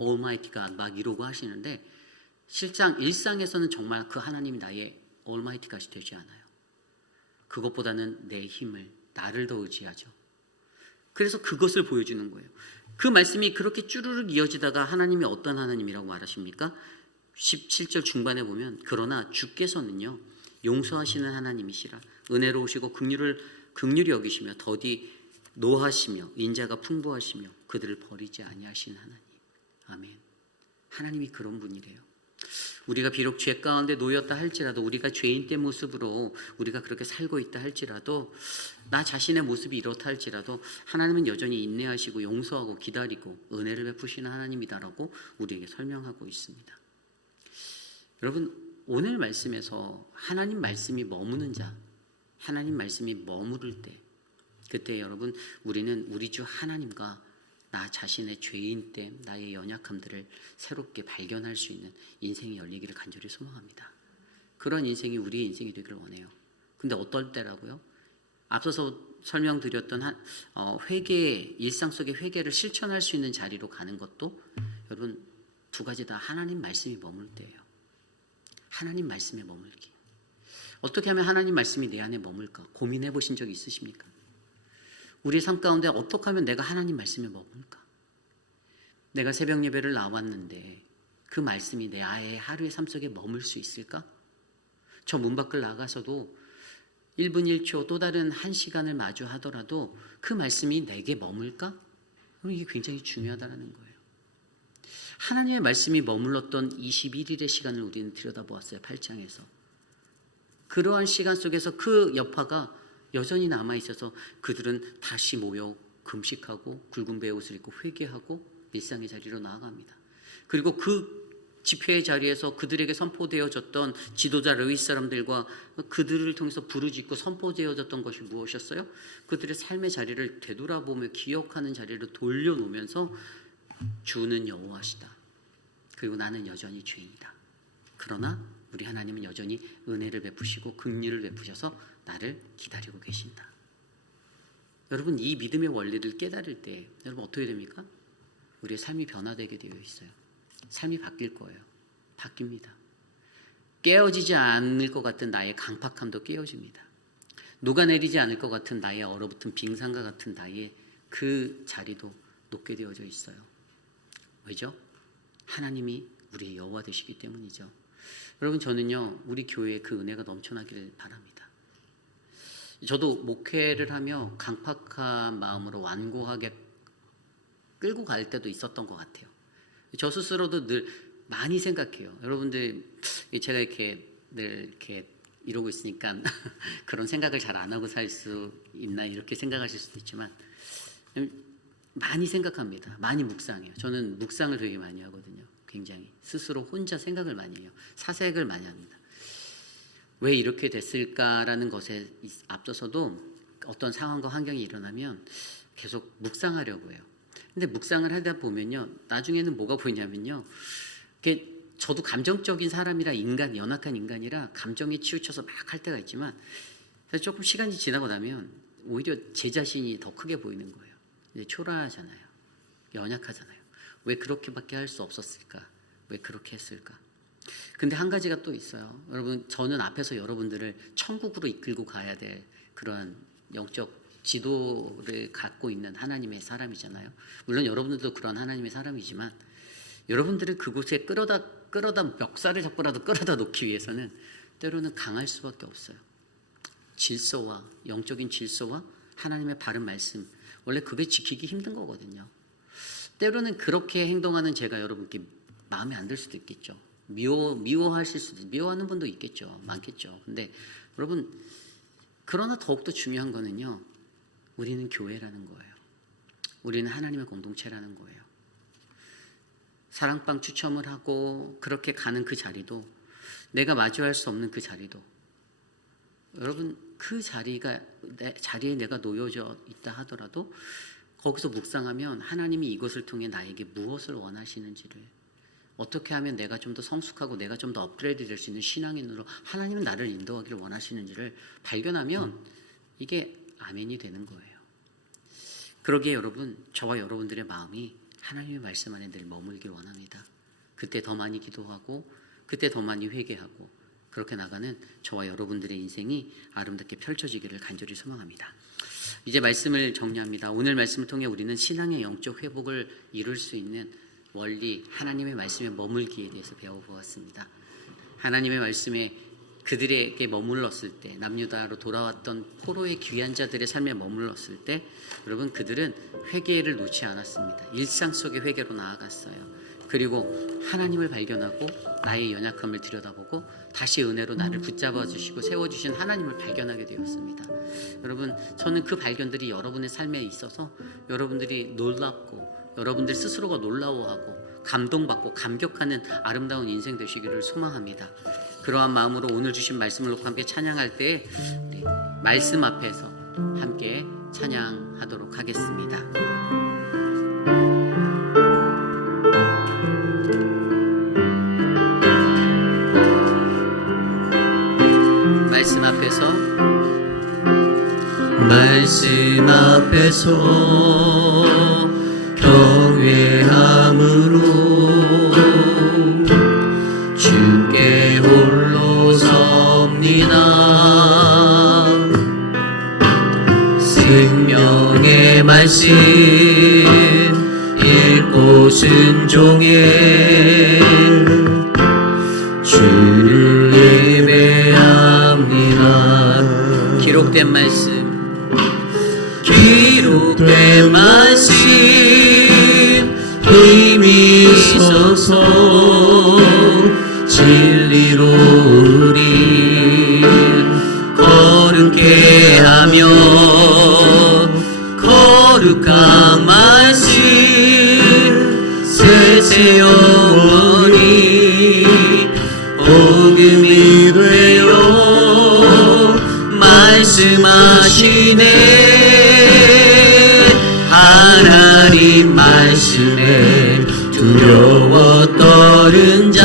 Almighty God 막 이러고 하시는데 실상 일상에서는 정말 그 하나님이 나의 Almighty God이 되지 않아요. 그것보다는 내 힘을, 나를 더 의지하죠. 그래서 그것을 보여주는 거예요. 그 말씀이 그렇게 쭈르륵 이어지다가 하나님이 어떤 하나님이라고 말하십니까? 17절 중반에 보면 그러나 주께서는요 용서하시는 하나님이시라 은혜로우시고 긍휼히 여기시며 더디 노하시며 인자가 풍부하시며 그들을 버리지 아니하신 하나님. 아멘. 하나님이 그런 분이래요. 우리가 비록 죄 가운데 놓였다 할지라도, 우리가 죄인된 모습으로 우리가 그렇게 살고 있다 할지라도, 나 자신의 모습이 이렇다 할지라도 하나님은 여전히 인내하시고 용서하고 기다리고 은혜를 베푸시는 하나님이다라고 우리에게 설명하고 있습니다. 여러분, 오늘 말씀에서 하나님 말씀이 머무는 자, 하나님 말씀이 머무를 때 그때 여러분 우리는 우리 주 하나님과 나 자신의 죄인됨, 나의 연약함들을 새롭게 발견할 수 있는 인생이 열리기를 간절히 소망합니다. 그런 인생이 우리의 인생이 되기를 원해요. 근데 어떨 때라고요? 앞서서 설명드렸던 회개, 일상 속의 회개를 실천할 수 있는 자리로 가는 것도 여러분 두 가지 다 하나님 말씀이 머물 때예요. 하나님 말씀에 머물기. 어떻게 하면 하나님 말씀이 내 안에 머물까? 고민해 보신 적 있으십니까? 우리 삶 가운데 어떻게 하면 내가 하나님 말씀에 머물까? 내가 새벽 예배를 나왔는데 그 말씀이 내 아이의 하루의 삶 속에 머물 수 있을까? 저 문 밖을 나가서도 1분 1초 또 다른 1시간을 마주하더라도 그 말씀이 내게 머물까? 이게 굉장히 중요하다는 거예요. 하나님의 말씀이 머물렀던 21일의 시간을 우리는 들여다보았어요. 8장에서. 그러한 시간 속에서 그 여파가 여전히 남아있어서 그들은 다시 모여 금식하고 굵은 베의 옷을 입고 회개하고 일상의 자리로 나아갑니다. 그리고 그 집회의 자리에서 그들에게 선포되어졌던 지도자 레위 사람들과 그들을 통해서 부르짖고 선포되어졌던 것이 무엇이었어요? 그들의 삶의 자리를 되돌아보며 기억하는 자리를 돌려놓으면서 주는 여호와시다. 그리고 나는 여전히 죄인이다. 그러나 우리 하나님은 여전히 은혜를 베푸시고 긍휼을 베푸셔서 나를 기다리고 계신다. 여러분 이 믿음의 원리를 깨달을 때 여러분 어떻게 됩니까? 우리의 삶이 변화되게 되어 있어요. 삶이 바뀔 거예요. 바뀝니다. 깨어지지 않을 것 같은 나의 강팍함도 깨어집니다. 녹아내리지 않을 것 같은 나의 얼어붙은 빙산과 같은 나의 그 자리도 녹게 되어져 있어요. 왜죠? 하나님이 우리의 여호와 되시기 때문이죠. 여러분 저는요 우리 교회에 그 은혜가 넘쳐나기를 바랍니다. 저도 목회를 하며 강팍한 마음으로 완고하게 끌고 갈 때도 있었던 것 같아요. 저 스스로도 늘 많이 생각해요. 여러분들 제가 이렇게 늘 이렇게 이러고 있으니까 그런 생각을 잘 안 하고 살 수 있나 이렇게 생각하실 수도 있지만 많이 생각합니다. 많이 묵상해요. 저는 묵상을 되게 많이 하거든요. 굉장히 스스로 혼자 생각을 많이 해요. 사색을 많이 합니다. 왜 이렇게 됐을까라는 것에 앞서서도 어떤 상황과 환경이 일어나면 계속 묵상하려고 해요. 근데 묵상을 하다 보면요, 나중에는 뭐가 보이냐면요, 저도 감정적인 사람이라 연약한 인간이라 감정에 치우쳐서 막 할 때가 있지만 조금 시간이 지나고 나면 오히려 제 자신이 더 크게 보이는 거예요. 이제 초라하잖아요, 연약하잖아요. 왜 그렇게밖에 할 수 없었을까? 왜 그렇게 했을까? 근데 한 가지가 또 있어요. 여러분, 저는 앞에서 여러분들을 천국으로 이끌고 가야 될 그런 영적 지도를 갖고 있는 하나님의 사람이잖아요. 물론 여러분들도 그런 하나님의 사람이지만 여러분들을 그곳에 끌어다 멱살을 잡고라도 끌어다 놓기 위해서는 때로는 강할 수밖에 없어요. 질서와 영적인 질서와 하나님의 바른 말씀, 원래 그게 지키기 힘든 거거든요. 때로는 그렇게 행동하는 제가 여러분께 마음에 안 들 수도 있겠죠. 미워하실 수도, 미워하는 분도 있겠죠. 많겠죠. 근데 여러분, 그러나 더욱더 중요한 거는요, 우리는 교회라는 거예요. 우리는 하나님의 공동체라는 거예요. 사랑방 추첨을 하고 그렇게 가는 그 자리도, 내가 마주할 수 없는 그 자리도, 여러분 그 자리에 내가 놓여져 있다 하더라도 거기서 묵상하면 하나님이 이것을 통해 나에게 무엇을 원하시는지를, 어떻게 하면 내가 좀 더 성숙하고 내가 좀 더 업그레이드 될 수 있는 신앙인으로 하나님은 나를 인도하기를 원하시는지를 발견하면 이게 아멘이 되는 거예요. 그러기에 여러분, 저와 여러분들의 마음이 하나님의 말씀 안에 늘 머물길 원합니다. 그때 더 많이 기도하고 그때 더 많이 회개하고 그렇게 나가는 저와 여러분들의 인생이 아름답게 펼쳐지기를 간절히 소망합니다. 이제 말씀을 정리합니다. 오늘 말씀을 통해 우리는 신앙의 영적 회복을 이룰 수 있는 원리, 하나님의 말씀에 머물기에 대해서 배워보았습니다. 하나님의 말씀에 그들에게 머물렀을 때, 남유다로 돌아왔던 포로의 귀한 자들의 삶에 머물렀을 때 여러분, 그들은 회개를 놓지 않았습니다. 일상 속의 회개로 나아갔어요. 그리고 하나님을 발견하고 나의 연약함을 들여다보고 다시 은혜로 나를 붙잡아 주시고 세워주신 하나님을 발견하게 되었습니다. 여러분, 저는 그 발견들이 여러분의 삶에 있어서 여러분들이 놀랍고 여러분들 스스로가 놀라워하고 감동받고 감격하는 아름다운 인생 되시기를 소망합니다. 그러한 마음으로 오늘 주신 말씀을 놓고 함께 찬양할 때 우리 말씀 앞에서 함께 찬양하도록 하겠습니다. 말씀 앞에서 경외함으로 주께 홀로 섭니다. 생명의 말씀 읽고 순종해 주를 예배합니다. 기록된 말씀 힘이 있어서 진리로 우리 거룩게 하며 거룩한 말씀 세세 영원히 복음이 되어 말씀하시네. 하나님 말씀에 두려워 떠는 자,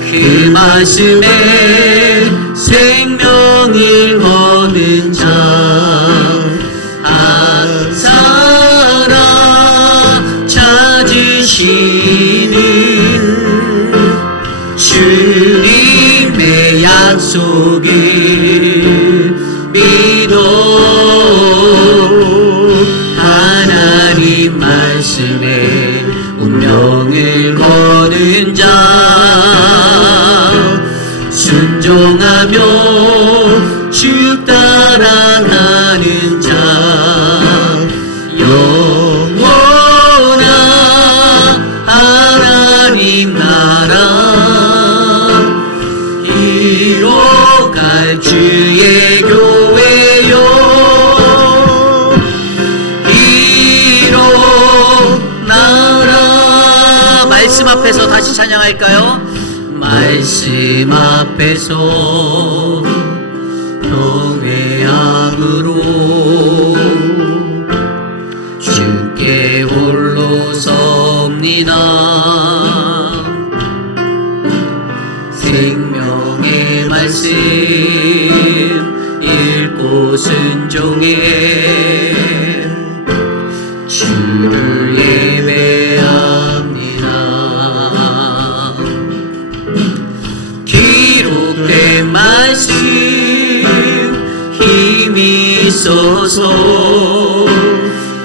그 말씀에 생명을 거는 자, 항상 찾으시는 주님의 약속을 믿어 하나님 말씀에 운명을 거는 자, 순종하며 주 따라가는 자, 영원한 하나님 나라 이뤄갈 주의 교회요. 말씀 앞에서 다시 찬양할까요? 말씀 앞에서 경외함으로 주께 홀로 섭니다. 생명의 말씀 읽고 순종해 주를 예배합니다. 기록된 말씀 힘이 있어서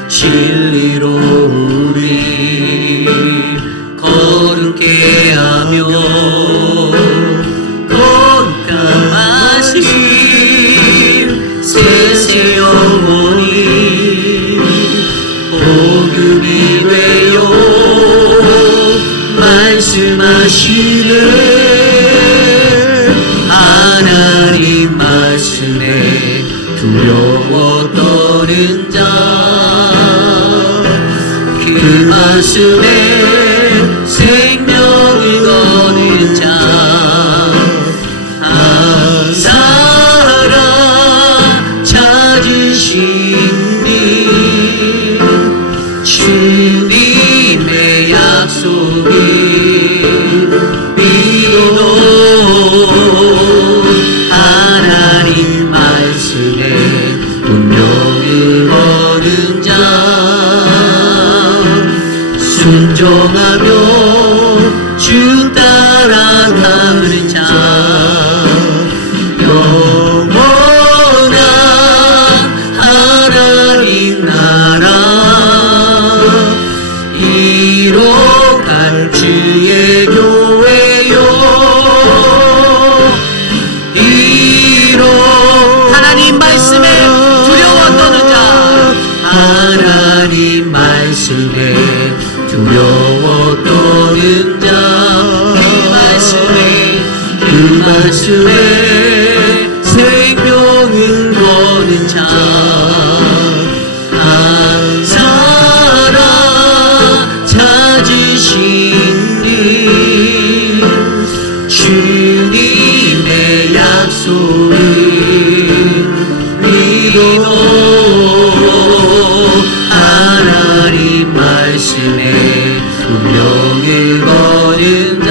진리로 우리 거룩게 하며 거룩한 말씀 세세 영원히 복음이 되어 말씀하시네. 하나님 말씀에 두려워 떠는 자, 그 말씀에 생명을 거는 자, 항상 찾으시니 주님의 약속을 믿어 하나님 말씀에 운명을 거는 자, 순종하며 주 따라가는 자, 영원한 하나님 나라 이뤄갈 주의 교회요. 하나님 말씀에 두려워 떠는 자, 하나님 말씀에 두려워 떠는 자, 그 말씀에 생명을 거는 자, 항상 찾으시는 주님의 약속을 기도 하나님 말씀에 운명을 거는 자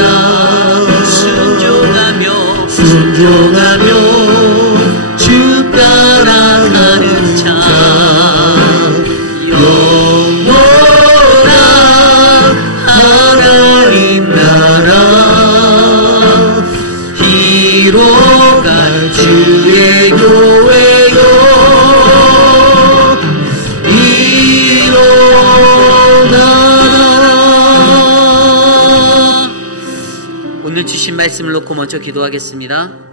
순종하며 주 따라가는 자 영원한 하나님 나라 이뤄갈 주의 교회요 일어나라. 오늘 주신 말씀을 놓고 먼저 기도하겠습니다.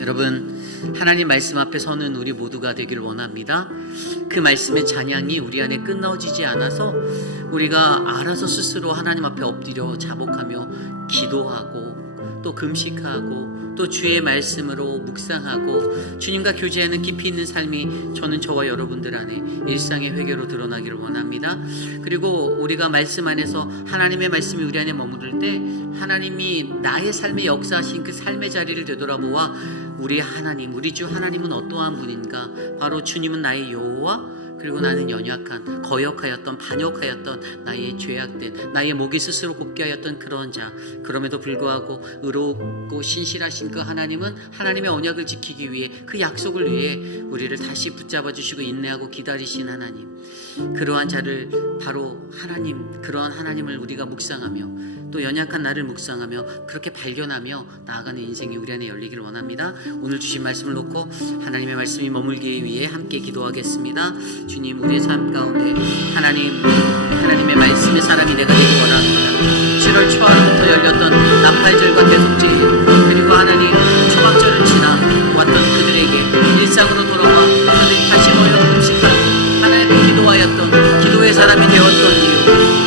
여러분, 하나님 말씀 앞에 서는 우리 모두가 되길 원합니다. 그 말씀의 찬양이 우리 안에 끊어지지 않아서 우리가 알아서 스스로 하나님 앞에 엎드려 자복하며 기도하고 또 금식하고 또 주의 말씀으로 묵상하고 주님과 교제하는 깊이 있는 삶이 저는 저와 여러분들 안에 일상의 회개로 드러나기를 원합니다. 그리고 우리가 말씀 안에서 하나님의 말씀이 우리 안에 머무를 때 하나님이 나의 삶에 역사하신 그 삶의 자리를 되돌아보아 우리 하나님, 우리 주 하나님은 어떠한 분인가? 바로 주님은 나의 여호와, 그리고 나는 연약한, 거역하였던, 반역하였던, 나의 죄악된, 나의 목이 스스로 굽게 하였던 그런 자. 그럼에도 불구하고 의롭고 신실하신 그 하나님은 하나님의 언약을 지키기 위해, 그 약속을 위해 우리를 다시 붙잡아 주시고 인내하고 기다리신 하나님. 그러한 자를 바로 하나님, 그러한 하나님을 우리가 묵상하며 또 연약한 나를 묵상하며 그렇게 발견하며 나아가는 인생이 우리 안에 열리기를 원합니다. 오늘 주신 말씀을 놓고 하나님의 말씀이 머물기 위해 함께 기도하겠습니다. 주님, 우리의 삶 가운데 하나님의 말씀의 사람이 내가 되기 원합니다. 7월 초하루부터 열렸던 나팔절과 대속제일, 그리고 하나님 초막절을 지나 왔던 그들에게 일상으로 돌아와 그들이 다시 모여 금식하고 하나님께 기도하였던 기도의 사람이 되었던 이유,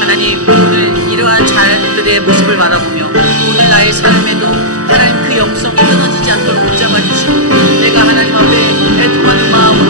하나님 오늘 이러한 자들의 모습을 바라보며 오늘 나의 삶에도 하나님 그 영성이 끊어지지 않도록 붙잡아 주시고 내가 하나님 앞에 애통하는 마음으로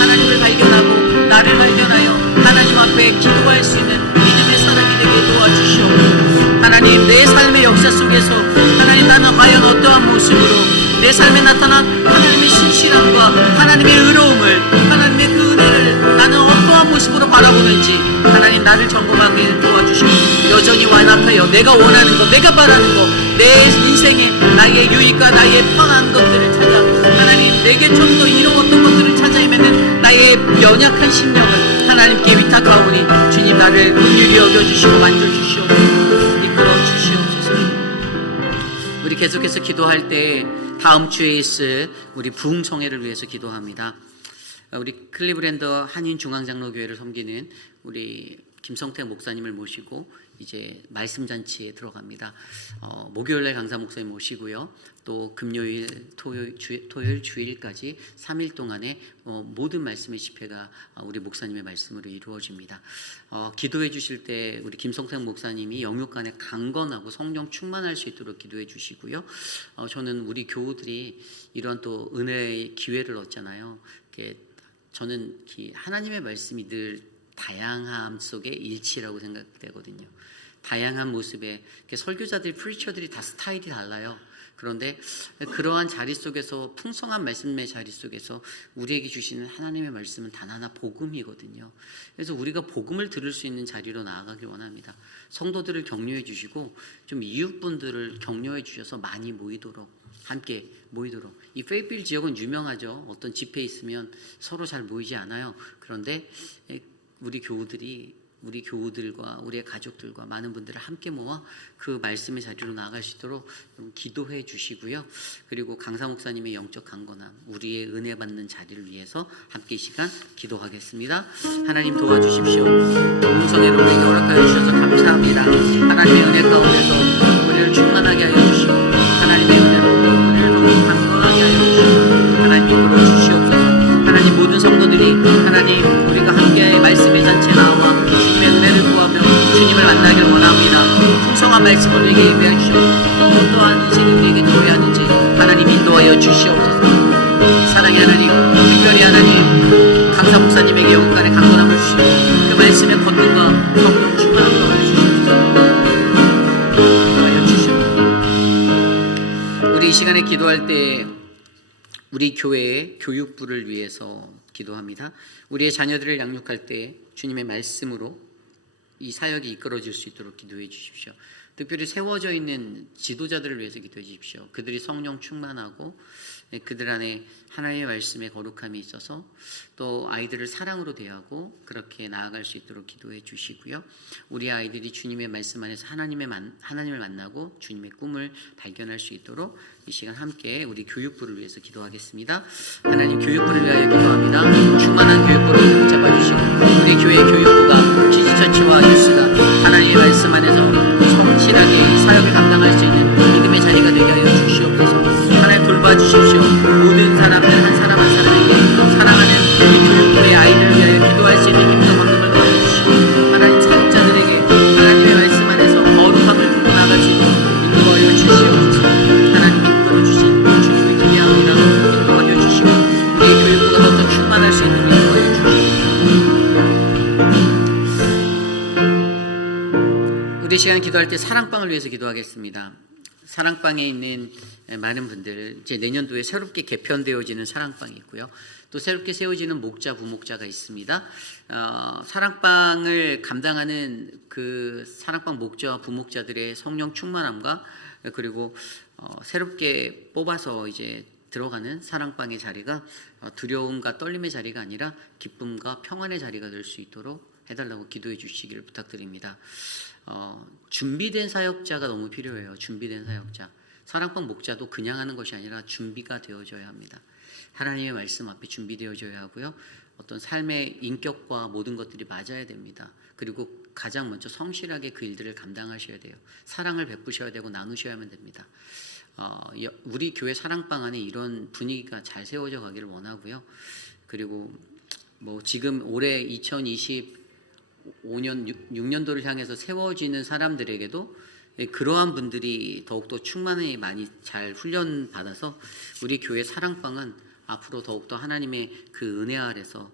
하나님을 발견하고 나를 발견하여 하나님 앞에 기도할 수 있는 믿음의 사람이 되게 도와주시옵소서. 하나님, 내 삶의 역사 속에서 하나님 나는 과연 어떠한 모습으로 내 삶에 나타난 하나님의 신실함과 하나님의 의로움을, 하나님의 그 은혜를 나는 어떠한 모습으로 바라보는지 하나님 나를 점검하게 도와주시고 여전히 완악하여 내가 원하는 것, 내가 바라는 것, 내 인생에 나의 유익과 나의 편한 것들을 찾아 하나님 내게 좀 더 이로웠던 것들을 찾아 헤매는 나의 연약한 심령을 하나님께 위탁하오니 주님 나를 긍휼히 여겨주시고 만져주시옵소서. 이끌어 주시옵소서. 우리 계속해서 기도할 때 다음 주에 있을 우리 부흥성회를 위해서 기도합니다. 우리 클리브랜드 한인중앙장로교회를 섬기는 우리 김성태 목사님을 모시고 이제 말씀잔치에 들어갑니다. 목요일날 강사 목사님 모시고요. 또 금요일, 토요일, 주일까지 3일 동안에 모든 말씀의 집회가 우리 목사님의 말씀으로 이루어집니다. 기도해 주실 때 우리 김성태 목사님이 영육간에 강건하고 성령 충만할 수 있도록 기도해 주시고요. 저는 우리 교우들이 이런 또 은혜의 기회를 얻잖아요. 저는 하나님의 말씀이 늘 다양함 속의 일치라고 생각되거든요. 다양한 모습에 설교자들, 프리처들이 다 스타일이 달라요. 그런데 그러한 자리 속에서 풍성한 말씀의 자리 속에서 우리에게 주시는 하나님의 말씀은 단 하나 복음이거든요. 그래서 우리가 복음을 들을 수 있는 자리로 나아가길 원합니다. 성도들을 격려해 주시고 좀 이웃분들을 격려해 주셔서 많이 모이도록, 함께 모이도록. 이 페이필 지역은 유명하죠. 어떤 집회 있으면 서로 잘 모이지 않아요. 그런데 우리 교우들과 우리의 가족들과 많은 분들을 함께 모아 그 말씀의 자리로 나아갈 수 있도록 기도해 주시고요. 그리고 강사 목사님의 영적 강건함, 우리의 은혜 받는 자리를 위해서 함께 이 시간 기도하겠습니다. 하나님 도와주십시오. 동성애를 우리에게 허락하여 주셔서 감사합니다. 하나님의 은혜 가운데서 우리를 충만하게 하여 주시고 하나님의 은혜로 우리를 더욱 강건하게 하여 주시고 하나님 이끌어 주시옵소서. 하나님 모든 성도들이 하나님 우리가 함께 말씀의 잔치에 나와 주님의 은혜를 구하며 주님을 만나기를 원합니다. 풍성한 말씀을 우리에게 예배해 주시고 어떠한 인생이 우리에게 도래하는지 하나님 인도하여 주시옵소서. 사랑의 하나님, 특별히 하나님 강사 목사님에게 영혼간의 강건함을 주시고 그 말씀의 권능과 성령 충만함을 더하여 주시옵소서. 우리 이 시간에 기도할 때 우리 교회의 교육부를 위해서 기도합니다. 우리의 자녀들을 양육할 때 주님의 말씀으로 이 사역이 이끌어질 수 있도록 기도해 주십시오. 특별히 세워져 있는 지도자들을 위해서 기도해 주십시오. 그들이 성령 충만하고 그들 안에 하나님의 말씀의 거룩함이 있어서 또 아이들을 사랑으로 대하고 그렇게 나아갈 수 있도록 기도해 주시고요. 우리 아이들이 주님의 말씀 안에서 하나님을 만나고 주님의 꿈을 발견할 수 있도록 이 시간 함께 우리 교육부를 위해서 기도하겠습니다. 하나님, 교육부를 위하여 기도합니다. 충만한 교육부를 붙잡아주시고 우리 교회 교육부가 키즈처치와 뉴스가 하나님의 말씀 안에서 성실하게 이 사역을 감당할 수 있는 믿음의 자리가 되게 하여 주시옵소서. 하나님, 돌봐주십시오. 모든 사람들 한 사람 한 사람에게 사랑하는 이 교육부의 아이들을 위하여 기도할 수 있는 힘과 권능을 더해주시고 하나님, 사역자들에게 하나님의 말씀 안에서 거룩함을 품고 나갈 수 있도록 인도하여 주시옵소서. 하나님, 이끌어주신 주님을 기대합니다. 인도하여 주시고 우리의 교육부가 더 충만할 수 있도록 인도하여 주시옵소서. 우리 시간 기도할 때 사랑방을 위해서 기도하겠습니다. 사랑방에 있는 많은 분들, 이제 내년도에 새롭게 개편되어지는 사랑방이 있고요. 또 새롭게 세워지는 목자, 부목자가 있습니다. 사랑방을 감당하는 그 사랑방 목자와 부목자들의 성령 충만함과 그리고 새롭게 뽑아서 이제 들어가는 사랑방의 자리가 두려움과 떨림의 자리가 아니라 기쁨과 평안의 자리가 될 수 있도록 해달라고 기도해 주시기를 부탁드립니다. 준비된 사역자가 너무 필요해요. 준비된 사역자. 사랑방 목자도 그냥 하는 것이 아니라 준비가 되어져야 합니다. 하나님의 말씀 앞에 준비되어져야 하고요. 어떤 삶의 인격과 모든 것들이 맞아야 됩니다. 그리고 가장 먼저 성실하게 그 일들을 감당하셔야 돼요. 사랑을 베푸셔야 되고 나누셔야만 됩니다. 우리 교회 사랑방 안에 이런 분위기가 잘 세워져 가기를 원하고요. 그리고 지금 올해 2025년 6년도를 향해서 세워지는 사람들에게도 그러한 분들이 더욱더 충만히 많이 잘 훈련받아서 우리 교회 사랑방은 앞으로 더욱더 하나님의 그 은혜 아래서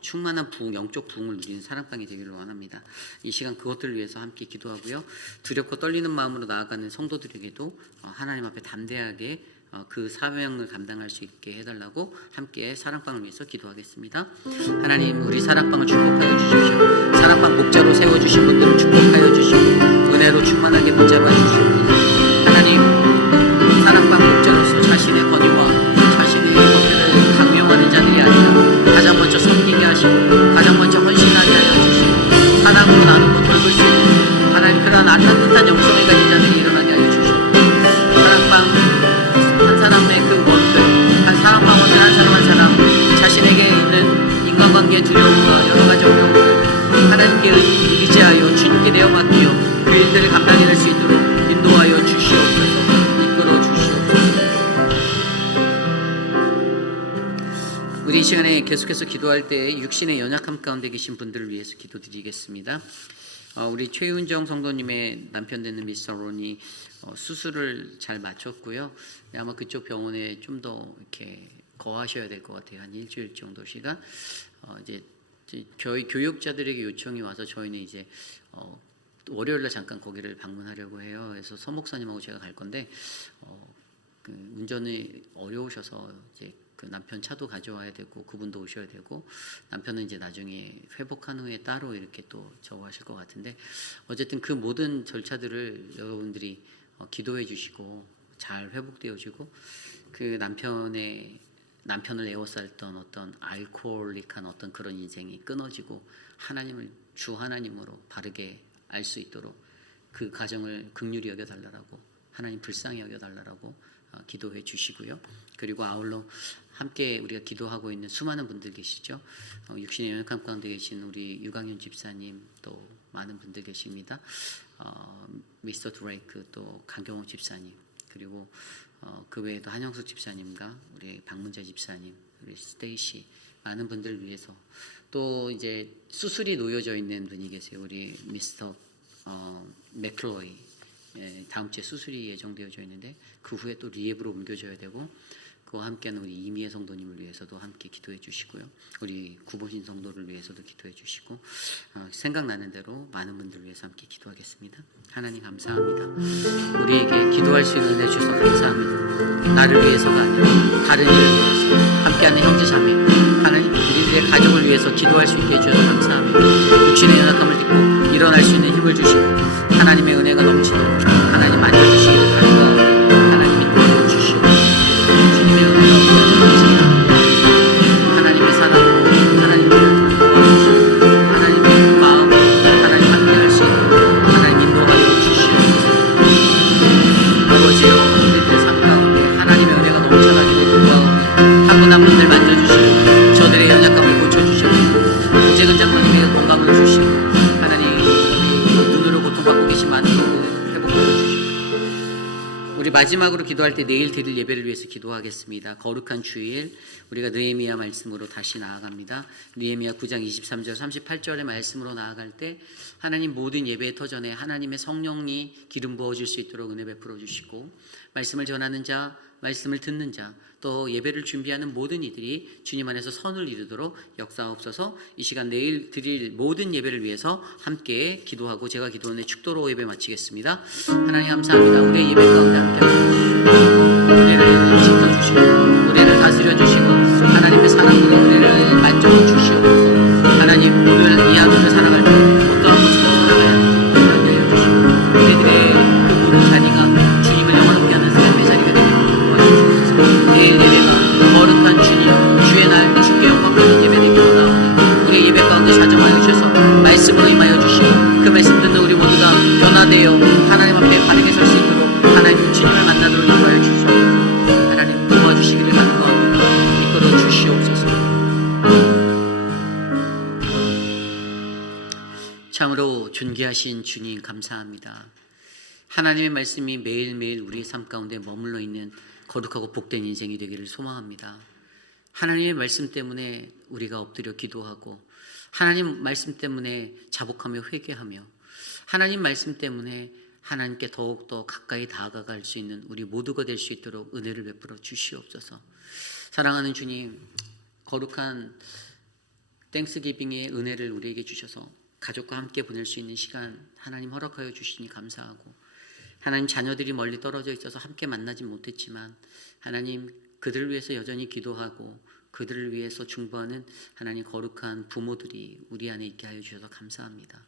충만한 부흥, 영적 부흥을 누리는 사랑방이 되기를 원합니다. 이 시간 그것들을 위해서 함께 기도하고요. 두렵고 떨리는 마음으로 나아가는 성도들에게도 하나님 앞에 담대하게 그 사명을 감당할 수 있게 해달라고 함께 사랑방을 위해서 기도하겠습니다. 하나님, 우리 사랑방을 축복하여 주십시오. 사랑방 목자로 세워주신 분들을 축복하여 주시고 은혜로 충만하게 붙잡아 주시옵소서. 하나님, 사랑방 목자로서 자신의 권위와 자신의 것들을 강요하는 자들이 아니라 가장 먼저 섬기게 하시고 가장 먼저 헌신하게 하여 주시고 사랑으로 나누고 돌볼 수 있는 하나님, 그러한 아탄뜻한 영성을 가진 자들이 일어나게 하여 주시옵소서. 사랑방 한 사람의 그 원들, 한 사람방 원들 한 사람 한 사람 자신에게 있는 인간관계의 두려움과 여러 가지 어려움을 하나님께 의지하여 주님께 내어 맡기어 그 일들을 감당해낼 수 있도록 인도하여 주시옵소서. 이끌어 주시옵소서. 우리 이 시간에 계속해서 기도할 때 육신의 연약함 가운데 계신 분들을 위해서 기도드리겠습니다. 우리 최윤정 성도님의 남편 되는 미스터 론이 수술을 잘 마쳤고요. 아마 그쪽 병원에 좀 더 이렇게 거하셔야 될 것 같아요. 한 일주일 정도 시간. 이제 저희 교육자들에게 요청이 와서 저희는 이제 월요일날 잠깐 거기를 방문하려고 해요. 그래서 서 목사님하고 제가 갈 건데 그 운전이 어려우셔서 이제 그 남편 차도 가져와야 되고 그분도 오셔야 되고 남편은 이제 나중에 회복한 후에 따로 이렇게 또 저거 하실 것 같은데 어쨌든 그 모든 절차들을 여러분들이 기도해 주시고 잘 회복되어지고 그 남편을 에워쌌던 어떤 알코올릭한 어떤 그런 인생이 끊어지고 하나님을 주 하나님으로 바르게 알 수 있도록 그 가정을 긍휼히 여겨달라고 하나님 불쌍히 여겨달라고 기도해 주시고요. 그리고 아울러 함께 우리가 기도하고 있는 수많은 분들 계시죠. 육신의 연약함 가운데 계신 우리 유강현 집사님 또 많은 분들 계십니다. 미스터 드레이크 또 강경호 집사님 그리고 그 외에도 한영숙 집사님과 우리 박문자 집사님 우리 스테이시 많은 분들을 위해서 또 이제 수술이 놓여져 있는 분이 계세요. 우리 미스터 맥클로이 다음 주에 수술이 예정되어져 있는데 그 후에 또 리앱으로 옮겨져야 되고 그와 함께하는 우리 이미애 성도님을 위해서도 함께 기도해 주시고요. 우리 구보신 성도를 위해서도 기도해 주시고 생각나는 대로 많은 분들 위해서 함께 기도하겠습니다. 하나님 감사합니다. 우리에게 기도할 수 있는 은혜 주셔서 감사합니다. 나를 위해서가 아니라 다른 이를 위해서 함께하는 형제자매 하나님 우리들의 가족을 위해서 기도할 수 있게 해주셔서 감사합니다. 육신의 연약함을 딛고 일어날 수 있는 힘을 주시고 하나님의 은혜가 넘치도록 하나님 만져주시기를 간구하오니 하나님 인도하여 주시옵소서. 주님의 은혜가 하나님의 사랑으로 하나님을 도와주시고 하나님의 마음으로 하나님 함께할 수 있도록 하나님 인도하여 주시옵소서. 아버지여 우리들의 삶 가운데 하나님의 은혜가 넘쳐나기를 기도하오니 타고난 분들 만져주시고 저들의 연약함을 고쳐주시고 우재근 장로님에게 건강을 주시고 하나님 눈으로 고통받고 계신 많은 분들 회복하여 주시고 우리 마지막으로 기도할 때 내일 드릴 예배를 위해서 기도하겠습니다. 거룩한 주일 우리가 느헤미야 말씀으로 다시 나아갑니다. 느헤미야 9장 23절 38절의 말씀으로 나아갈 때 하나님 모든 예배의 터전에 하나님의 성령이 기름 부어줄 수 있도록 은혜 베풀어 주시고 말씀을 전하는 자 말씀을 듣는 자 또 예배를 준비하는 모든 이들이 주님 안에서 선을 이루도록 역사하옵소서. 이 시간 내일 드릴 모든 예배를 위해서 함께 기도하고 제가 기도하는 축도로 예배 마치겠습니다. 하나님 감사합니다. 우리의 예배 가운데 함께 하시고 우리를 지켜주시고 우리를 다스려주시고 하나님의 사랑으로 우리를 만져주시옵소서. 하나님 오늘 이 하루를 살아갈 때 어떠한 모습으로 살아가야 하는지 알려주시고 우리들의 그 모든 자리가 주님을 영원하게 하는 삶의 자리가 되기를 도와주시옵소서. 내일 예배가 거룩한 주님 주의 날 주께 영광받는 예배 되기를 원하오니 우리의 예배 가운데 자정하여 주셔서 말씀으로 임하여 주시고 그 말씀 듣는 우리 모두가 변화되어 하나님 앞에 바르게 설 수 있도록 하나님 주님을 만나도록 인도하여 주시옵소서. 하나님 도와주시기를 간구합니다. 이끌어 주시옵소서. 참으로 존귀하신 주님 감사합니다. 하나님의 말씀이 매일매일 우리의 삶 가운데 머물러 있는 거룩하고 복된 인생이 되기를 소망합니다. 하나님의 말씀 때문에 우리가 엎드려 기도하고 하나님 말씀 때문에 자복하며 회개하며 하나님 말씀 때문에 하나님께 더욱더 가까이 다가갈 수 있는 우리 모두가 될 수 있도록 은혜를 베풀어 주시옵소서. 사랑하는 주님, 거룩한 땡스기빙의 은혜를 우리에게 주셔서 가족과 함께 보낼 수 있는 시간 하나님 허락하여 주시니 감사하고 하나님 자녀들이 멀리 떨어져 있어서 함께 만나지 못했지만 하나님 그들을 위해서 여전히 기도하고 그들을 위해서 중보하는 하나님 거룩한 부모들이 우리 안에 있게 하여 주셔서 감사합니다.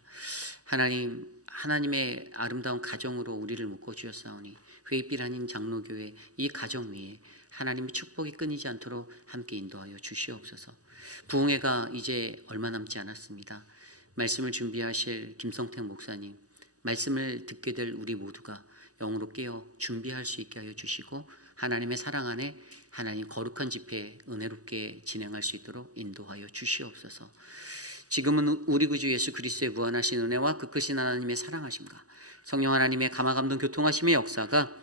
하나님 하나님의 아름다운 가정으로 우리를 묶어주셨사오니 회의빛 아닌 장로교회 이 가정 위에 하나님의 축복이 끊이지 않도록 함께 인도하여 주시옵소서. 부흥회가 이제 얼마 남지 않았습니다. 말씀을 준비하실 김성택 목사님 말씀을 듣게 될 우리 모두가 영으로 깨어 준비할 수 있게 하여 주시고 하나님의 사랑 안에 하나님 거룩한 집회 은혜롭게 진행할 수 있도록 인도하여 주시옵소서. 지금은 우리 구주 예수 그리스도의 무한하신 은혜와 그 크신 하나님의 사랑하심과 성령 하나님의 감화감동 교통하심의 역사가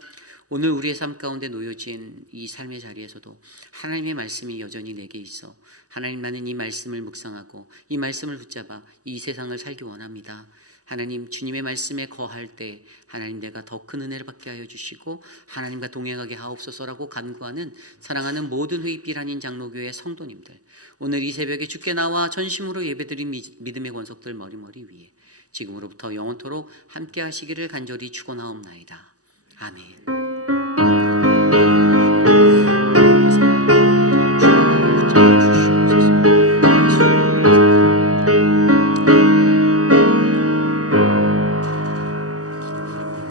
오늘 우리의 삶 가운데 놓여진 이 삶의 자리에서도 하나님의 말씀이 여전히 내게 있어 하나님 나는 이 말씀을 묵상하고 이 말씀을 붙잡아 이 세상을 살기 원합니다. 하나님 주님의 말씀에 거할 때 하나님 내가 더 큰 은혜를 받게 하여 주시고 하나님과 동행하게 하옵소서라고 간구하는 사랑하는 모든 회의빛 아닌 장로교회 성도님들 오늘 이 새벽에 주께 나와 전심으로 예배드린 믿음의 권속들 머리머리 위에 지금으로부터 영원토록 함께 하시기를 간절히 축원하옵나이다. 아멘.